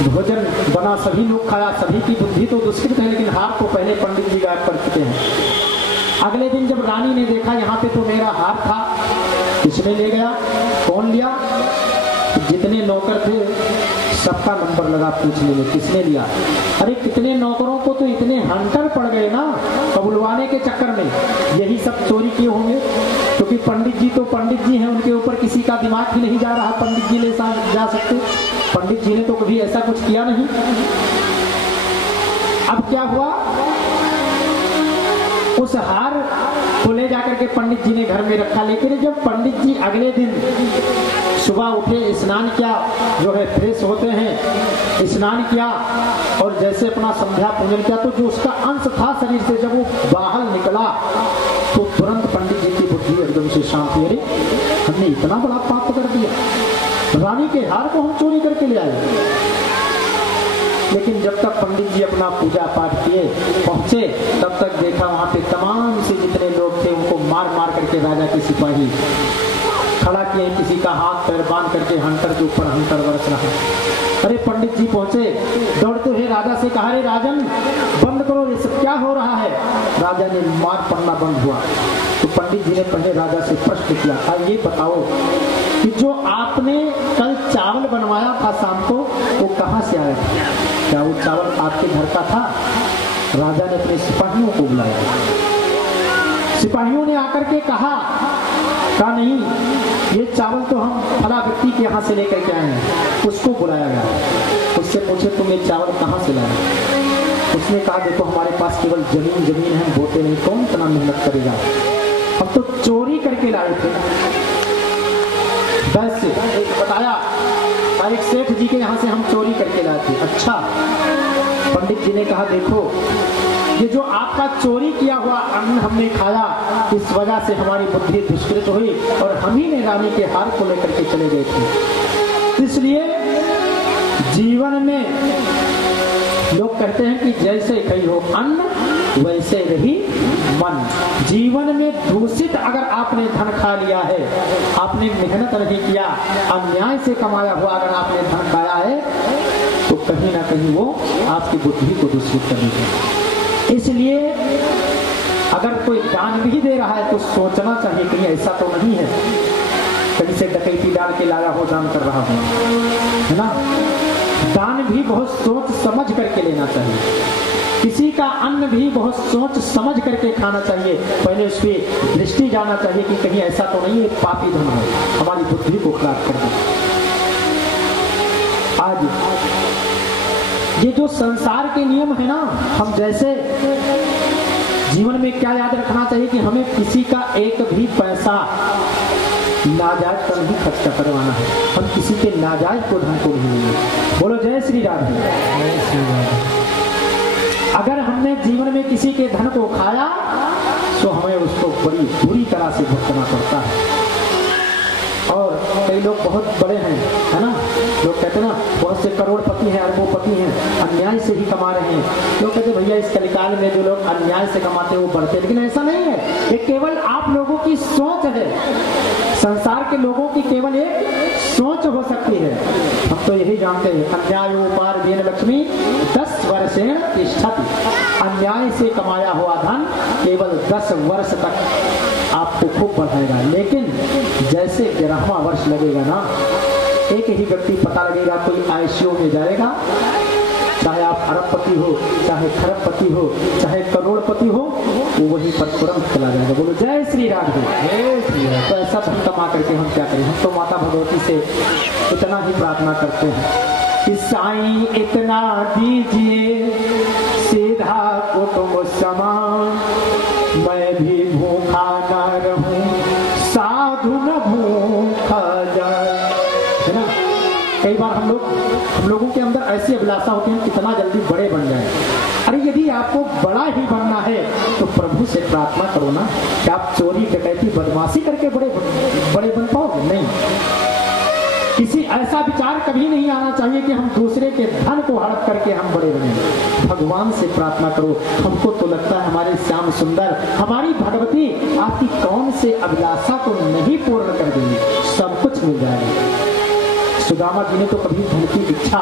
भोजन बना, सभी लोग खाया, सभी की बुद्धि तो दुष्कृत है, लेकिन हार को पहले पंडित जी गायब कर चुके हैं। अगले दिन जब रानी ने देखा यहाँ पे तो मेरा हार था, किसने ले गया, कौन लिया, जितने नौकर थे सबका नंबर लगा पूछने में, किसने लिया। अरे कितने नौकरों को तो इतने हंटर पड़ गए ना कबुलवाने के चक्कर में, यही सब चोरी किए होंगे, क्योंकि पंडित जी तो पंडित जी हैं, उनके ऊपर किसी का दिमाग ही नहीं जा रहा, पंडित जी ले जा सकते, पंडित जी ने तो कभी ऐसा कुछ किया नहीं। अब क्या हुआ, उस हार को ले जाकर के पंडित जी ने घर में रखा, लेकिन जब पंडित जी अगले दिन सुबह उठे, स्नान किया, जो है फ्रेश होते हैं, स्नान किया और जैसे अपना संध्या पूजन किया, तो जो उसका अंश था शरीर से जब वो बाहर निकला, तो तुरंत पंडित जी की बुद्धि एकदम से शांत हुई, अरे हमने इतना बड़ा पाप कर दिया, रानी के हार को हम चोरी करके ले आए। लेकिन जब तक पंडित जी अपना पूजा पाठ किए पहुंचे, तब तक देखा वहां पे तमाम से जितने लोग थे उनको मार मार करके राजा के सिपाही खड़ा किए, किसी का हाथ पैर बांध करके हंटर के ऊपर हंटर बरस रहा। अरे पंडित जी पहुंचे, दौड़ते हुए राजा से कहा, अरे राजन बंद करो, ये सब क्या हो रहा है। राजा ने मार पड़ना बंद हुआ, तो पंडित जी ने पहले राजा से प्रश्न किया, ये बताओ कि जो आपने कल चावल बनवाया था शाम को, वो कहाँ से आया था, क्या वो चावल आपके घर का था। राजा ने अपने सिपाहियों को बुलाया, सिपाहियों ने आकर के कहा नहीं, ये चावल तो हम फला व्यक्ति के यहाँ से लेकर के आए हैं। उसको बुलाया गया, उससे पूछे तुम ये चावल कहाँ से लाए। उसने कहा देखो हमारे पास केवल जमीन है, बोते नहीं, कौन इतना मेहनत करेगा, हम तो चोरी करके लाए थे। बस बताया एक सेठ जी के यहाँ से हम चोरी करके लाए थे। अच्छा, पंडित जी ने कहा देखो ये जो आपका चोरी किया हुआ अन्न हमने खाया, इस वजह से हमारी बुद्धि दुष्कृत हुई और हम ही ने रानी के हार को लेकर के चले गए थे। इसलिए जीवन में लोग कहते हैं कि जैसे कही हो अन्न वैसे रही मन। जीवन में दूषित अगर आपने धन खा लिया है, आपने मेहनत नहीं किया, अन्याय से कमाया हुआ अगर आपने धन खाया है, तो कहीं ना कहीं वो आपकी बुद्धि को दूषित करेगा। इसलिए अगर कोई दान भी दे रहा है तो सोचना चाहिए कहीं ऐसा तो नहीं है कहीं से डकैती डाल के लाया हो, दान कर रहा हो, है ना। दान भी बहुत सोच समझ करके लेना चाहिए, किसी का अन्न भी बहुत सोच समझ करके खाना चाहिए। पहले उस पर दृष्टि जाना चाहिए कि कहीं ऐसा तो नहीं है पापी धन है, हमारी बुद्धि को खराब कर दे। आज ये जो संसार के नियम है ना, हम जैसे जीवन में क्या याद रखना चाहिए कि हमें किसी का एक भी पैसा नाजायज पर नहीं खर्च करवाना है, हम किसी के नाजायज को धन को नहीं लेंगे। बोलो जय श्री राधे। अगर हमने जीवन में किसी के धन को खाया तो हमें उसको बड़ी बुरी तरह से भुगतना पड़ता है। और कई लोग बहुत बड़े हैं, है ना, लोग कहते हैं ना बहुत से करोड़पति हैं, अरबोपति हैं, अन्याय से ही कमा रहे हैं। लोग कहते भैया इस कलिकाल में जो लोग अन्याय से कमाते हैं वो बढ़ते, लेकिन ऐसा नहीं है, ये केवल आप लोगों की सोच है। संसार के लोगों की केवल एक सोच हो सकती है। हम तो यही जानते हैं, अन्यायोपार्जेन लक्ष्मी 10 वर्षेण तिष्ठति। अन्याय से कमाया हुआ धन केवल 10 वर्ष तक आपको खूब बढ़ाएगा, लेकिन जैसे 11वां वर्ष लगेगा ना, एक ही व्यक्ति पता लगेगा, कोई आईसीयू में जाएगा, चाहे आप अरबपति हो, चाहे खरबपति हो, चाहे करोड़पति हो, वो वहीं पर तुरंत चला जाएगा। बोलो जय श्री राधे। तो ऐसा धन कमा करके हम क्या करें? हम तो माता भगवती से इतना ही प्रार्थना करते हैं कि साईं इतना दीजिए सीधा कुटुंब समान, मैं भी भूखा न रहूं, साधु न भूखा जाए। है ना? कई बार हम लोगों के अंदर ऐसी अभिलाषा होती है कितना जल्दी बड़े बन जाए। अरे यदि आपको बड़ा ही बनना है तो प्रभु से प्रार्थना करो ना कि आप चोरी डकैती बदमाशी करके बड़े बन पाओगे। नहीं, किसी ऐसा विचार कभी नहीं आना चाहिए कि हम दूसरे के धन को हड़प करके हम बड़े बने। भगवान से प्रार्थना करो। हमको तो लगता है हमारे श्याम सुंदर, हमारी भगवती आपकी कौन से अभिलाषा को नहीं पूर्ण कर देंगे, सब कुछ मिल जाएगा। सुदामा जी ने तो कभी धन की इच्छा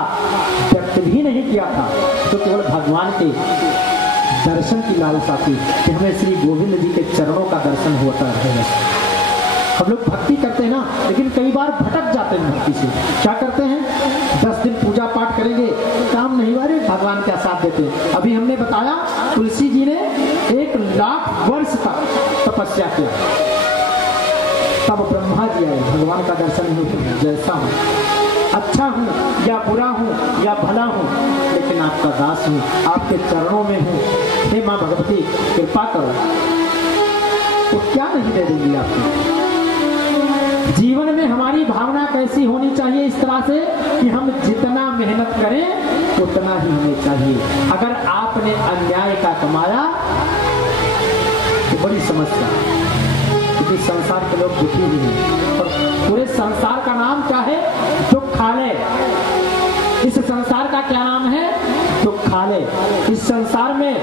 व्यक्त भी नहीं किया था, तो केवल भगवान के दर्शन की लालसा थी कि हमें श्री गोविंद जी के चरणों का दर्शन होता रहेगा। हम लोग भक्ति करते हैं ना, लेकिन कई बार भटक जाते हैं भक्ति से। क्या करते हैं? 10 दिन पूजा पाठ करेंगे, काम नहीं हुआ, भगवान क्या साथ देते हैं। अभी हमने बताया तुलसी जी ने 1 लाख वर्ष तक तपस्या किया, तब ब्रह्मा जी आए, भगवान का दर्शन नहीं। जैसा हूँ, अच्छा हूँ या बुरा हूँ या भला हूँ, लेकिन आपका दास हूँ, आपके चरणों में हूँ, हे माँ भगवती कृपा करो। तो क्या नहीं दे देंगी आपको? जीवन में हमारी भावना कैसी होनी चाहिए? इस तरह से कि हम जितना मेहनत करें उतना ही हमें चाहिए। अगर आपने अन्याय का कमाया तो बड़ी समस्या, क्योंकि संसार के लोग दुखी भी हैं और पूरे संसार का नाम क्या है? दुखालय। इस संसार का क्या नाम है? दुखालय। इस संसार में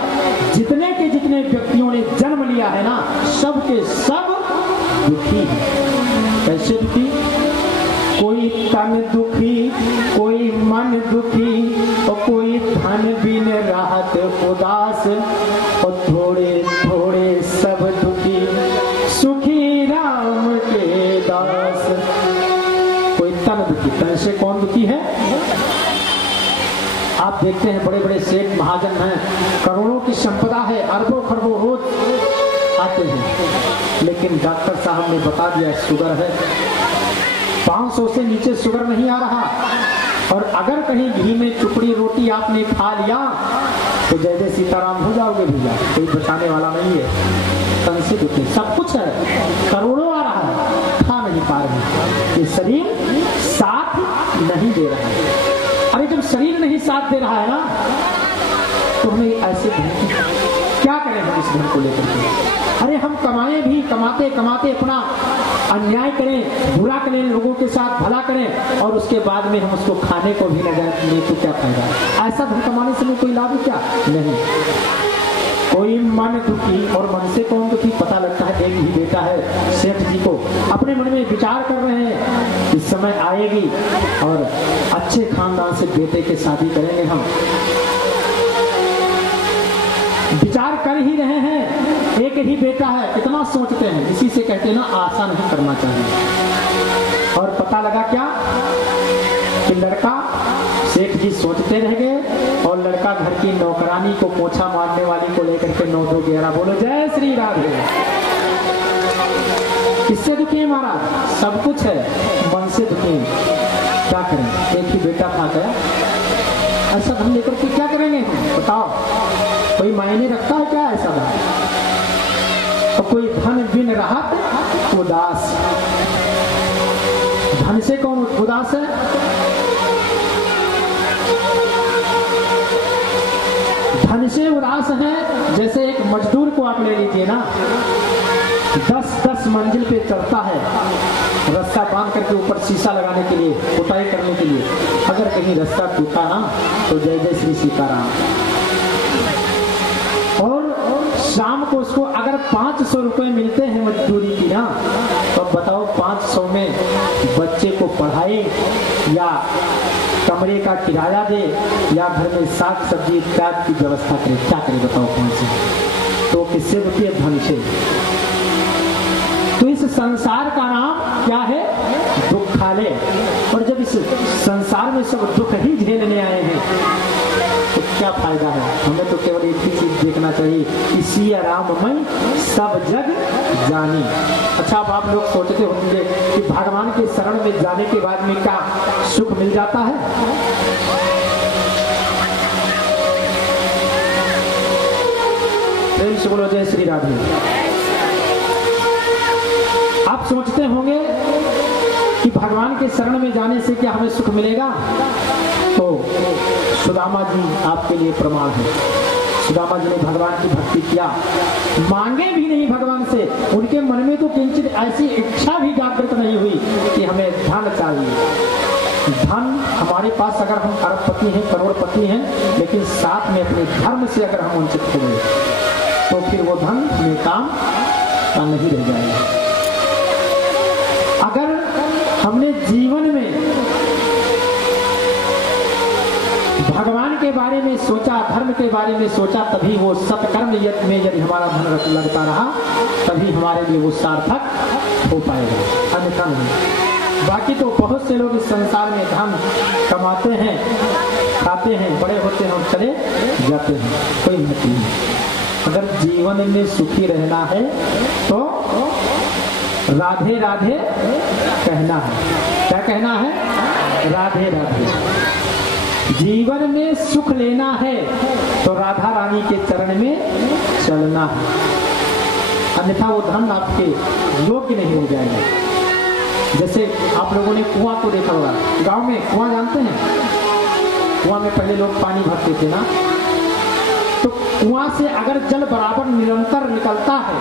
जितने के जितने व्यक्तियों ने जन्म लिया है ना, सब के सब दुखी हैं। कैसे दुखी? कोई तन दुखी, कोई मन दुखी, और कोई धन बिन राहत उदास, और थोड़े थोड़े सब दुखी, सुखी राम के दास। कोई तन दुखी, तन से कौन दुखी है? आप देखते हैं बड़े बड़े सेठ महाजन हैं, करोड़ों की संपदा है, अरबों खरबों रोज आते हैं, लेकिन डॉक्टर साहब ने बता दिया शुगर है, 500 से नीचे शुगर नहीं आ रहा। और अगर कहीं घी में चुपड़ी रोटी आपने खा लिया तो जय जय सीताराम हो जाओगे भैया, कोई बचाने वाला नहीं है। तन से दुखी, सब कुछ है, करोड़ों आ रहा है, खा नहीं पा रहे, ये शरीर साथ नहीं दे रहा है। अरे जब शरीर नहीं साथ दे रहा है ना, तो हमें ऐसे क्या करें हम इस धन को लेकर के? अरे हम कमाएं भी, कमाते कमाते अपना अन्याय करें, बुरा करें, लोगों के साथ भला करें, और उसके बाद में हम उसको खाने को भी न जाए तो क्या फायदा? ऐसा धन कमाने से कोई लाभ क्या? नहीं। कोई मन दुखी, और मन से कौन दुखी? पता लगता है एक ही बेटा है सेठ जी को, अपने मन में विचार कर रहे हैं इस समय आएगी और अच्छे खानदान से बेटे की शादी करेंगे हम, विचार कर ही रहे हैं, एक ही बेटा है, कितना सोचते हैं। इसी से कहते हैं ना, आशा नहीं करना चाहिए। और पता लगा क्या कि लड़का, सेठ जी सोचते रह गए और लड़का घर की नौकरानी को, पोछा मारने वाली को लेकर के 9 2 11 बोलो जय श्री राधे। किससे दुखी है महाराज? सब कुछ है, मन से दुखी। क्या करें? एक ही बेटा था क्या? ऐसा हम लेकर के क्या करेंगे? बताओ, कोई मायने रखता है क्या ऐसा धन? तो कोई धन बिन राहत उदास। धन से कौन उदास है? धन से उदास है जैसे एक मजदूर को आप ले लीजिए ना, 10-10 मंजिल पे चढ़ता है, रास्ता बांध करके ऊपर शीशा लगाने के लिए, पुताई करने के लिए। अगर कहीं रास्ता टूटा ना तो जय जय श्री सीताराम। और शाम को उसको अगर 500 रुपए मिलते हैं मजदूरी की ना, तो बताओ 500 में बच्चे को पढ़ाए या कमरे का किराया दे या घर में साग सब्जी इत्यादि की व्यवस्था करे, क्या करे बताओ कौन से? तो किससे होती है? धन से। तो इस संसार का नाम क्या है? दुखालय। और जब इस संसार में सब दुख ही झेलने आए हैं तो क्या फायदा है? हमें तो केवल एक ही चीज देखना चाहिए, इसी आराममय सब जग जाने। अच्छा, अब आप लोग सोचते होंगे कि भगवान के शरण में जाने के बाद में क्या सुख मिल जाता है? प्रेम से बोलो जय श्री राधे। आप सोचते होंगे कि भगवान के शरण में जाने से क्या हमें सुख मिलेगा? तो सुदामा जी आपके लिए प्रमाण है। सुदामा जी ने भगवान की भक्ति किया, मांगे भी नहीं भगवान से। उनके मन में तो किंचित ऐसी इच्छा भी जागृत नहीं हुई कि हमें धन चाहिए। धन हमारे पास अगर हम अरबपति हैं, करोड़पति हैं, लेकिन साथ में अपने धर्म से अगर हम वंचित हो गए तो फिर वो धन हमें काम का नहीं रह जाएगा। अगर हमने जीवन में भगवान के बारे में सोचा, धर्म के बारे में सोचा, तभी वो सत्कर्म यज्ञ में यदि हमारा धन लगता रहा तभी हमारे लिए वो सार्थक हो पाएगा, अन्यथा नहीं। बाकी तो बहुत से लोग इस संसार में धन कमाते हैं, खाते हैं, बड़े होते हैं और चले जाते हैं, कोई नहीं। अगर जीवन में सुखी रहना है तो राधे राधे कहना है। क्या कहना है? राधे राधे। जीवन में सुख लेना है तो राधा रानी के चरण में चलना है, अन्यथा वो धन आपके योग्य नहीं हो जाएगा। जैसे आप लोगों ने कुआं को देखा होगा, गांव में कुआं जानते हैं? कुआं में पहले लोग पानी भरते थे ना, तो कुआं से अगर जल बराबर निरंतर निकलता है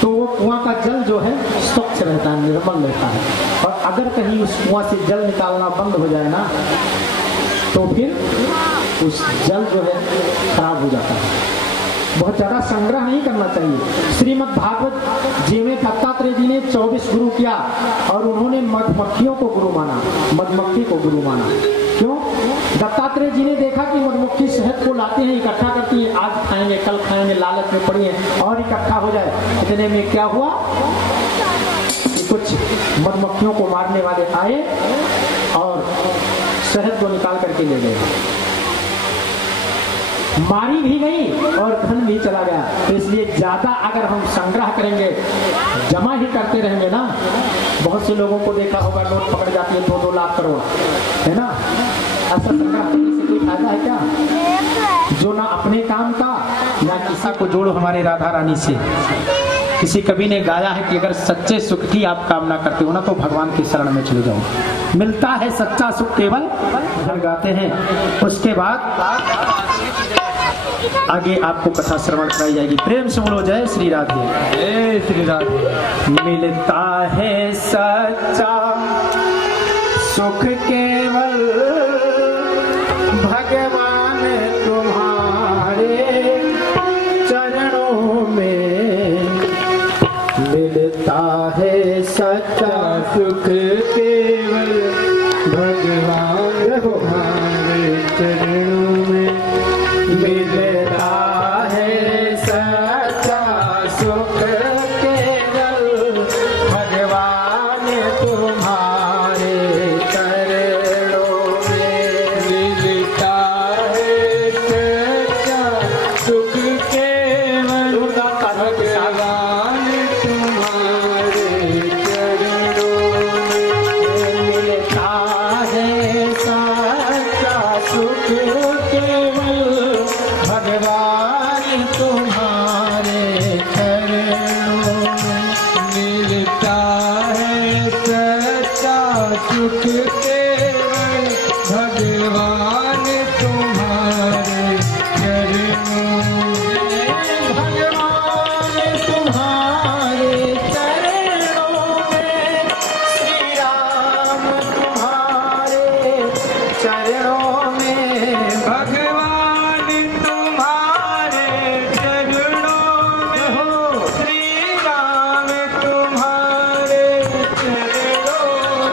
तो वो कुआं का जल जो है स्वच्छ रहता है, निर्मल रहता है। और अगर कहीं उस कुआं से जल निकालना बंद हो जाए ना तो फिर उस जल जो है खराब हो जाता है। बहुत ज्यादा संग्रह नहीं करना चाहिए। श्रीमद् भागवत जी में दत्तात्रेय जी ने 24 गुरु किया और उन्होंने मधुमक्खियों को गुरु माना, मधुमक्खी को गुरु माना। क्यों? दत्तात्रेय जी ने देखा कि मधुमक्खी शहद को लाते हैं, इकट्ठा करती है, आज खाएंगे कल खाएंगे, लालच में पड़ी है और इकट्ठा हो जाए। इतने में क्या हुआ कि कुछ मधुमक्खियों को मारने वाले आए और शहद को निकाल करके ले गए। मारी भी गई और धन भी चला गया। तो इसलिए ज्यादा अगर हम संग्रह करेंगे, जमा ही करते रहेंगे ना, बहुत से लोगों को देखा होगा नोट पकड़ जाती है 2-2 लाख करोड़, है ना? ऐसा संग्रह करने से कोई फायदा है क्या? जो ना अपने काम का ना किसी को जोड़ो हमारे राधा रानी से। किसी कवि ने गाया है कि अगर सच्चे सुख की आप कामना करते हो ना तो भगवान की शरण में चले जाओ, मिलता है सच्चा सुख केवल गाते हैं। उसके बाद आगे आपको कथा श्रवण कराई जाएगी। प्रेम से बोलो जय श्री राधे। जय श्री राधे। मिलता है सच्चा सुख केवल भगवान तुम्हारे चरणों में, मिलता है सच्चा सुख केवल भगवान तुम्हारे चरणों में, मिलता है सच्चा सुख केवल भगवान तुम्हारे चरणों में, मिलता है सच्चा सुख केवल भगवान तुम्हारे चरणों में, मिलता है सच्चा सुख केवल भगवान तुम्हारे चरणों में, मिलता है सच्चा सुख केवल भगवान तुम्हारे चरणों में, भगवान तुम्हारे चरणों में, श्री राम तुम्हारे चरणों में, भगवान तुम्हारे चरणों में हो, श्री राम तुम्हारे चरणों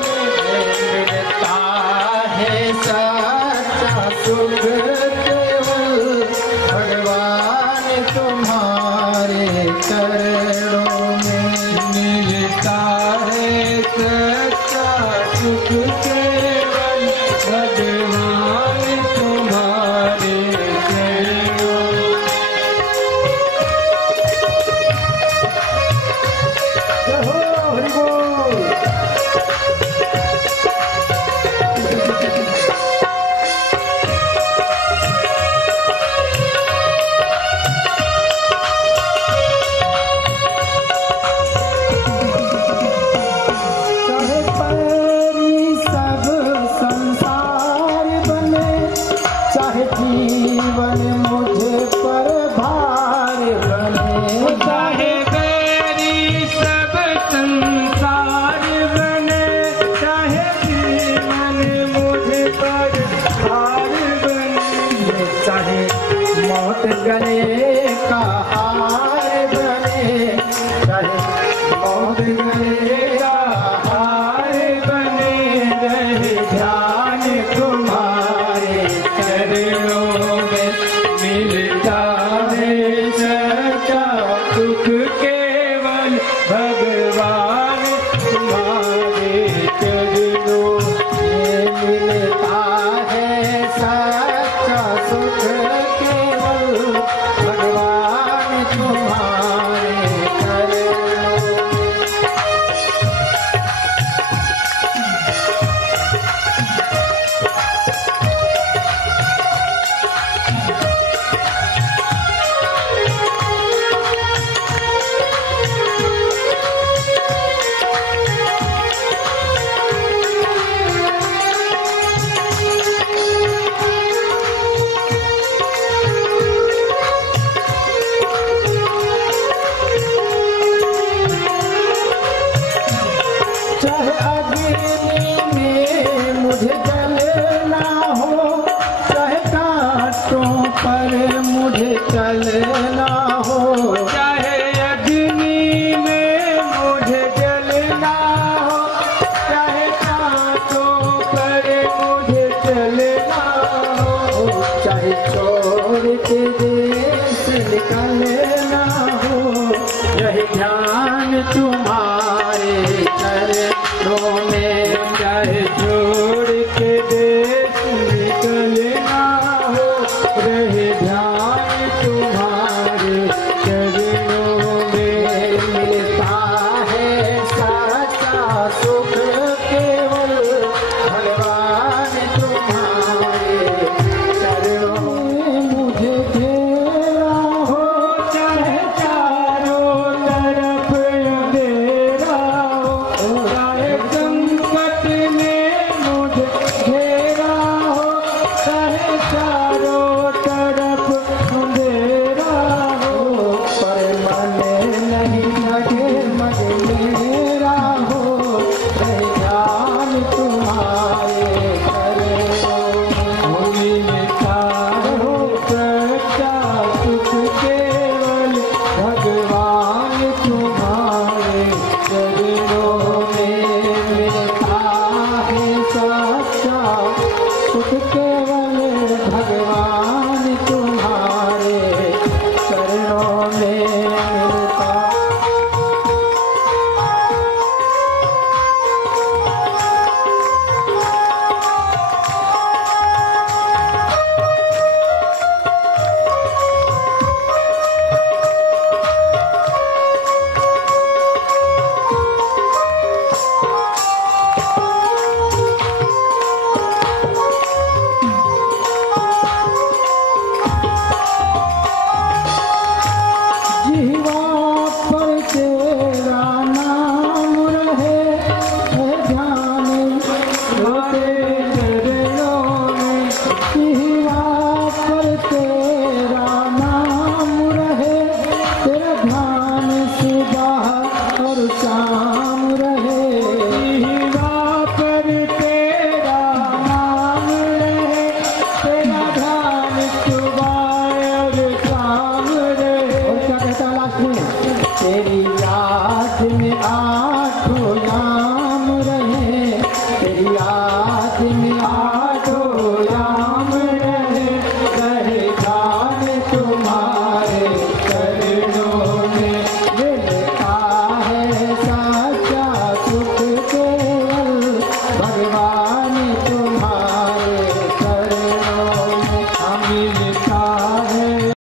रहे ध्यान तुम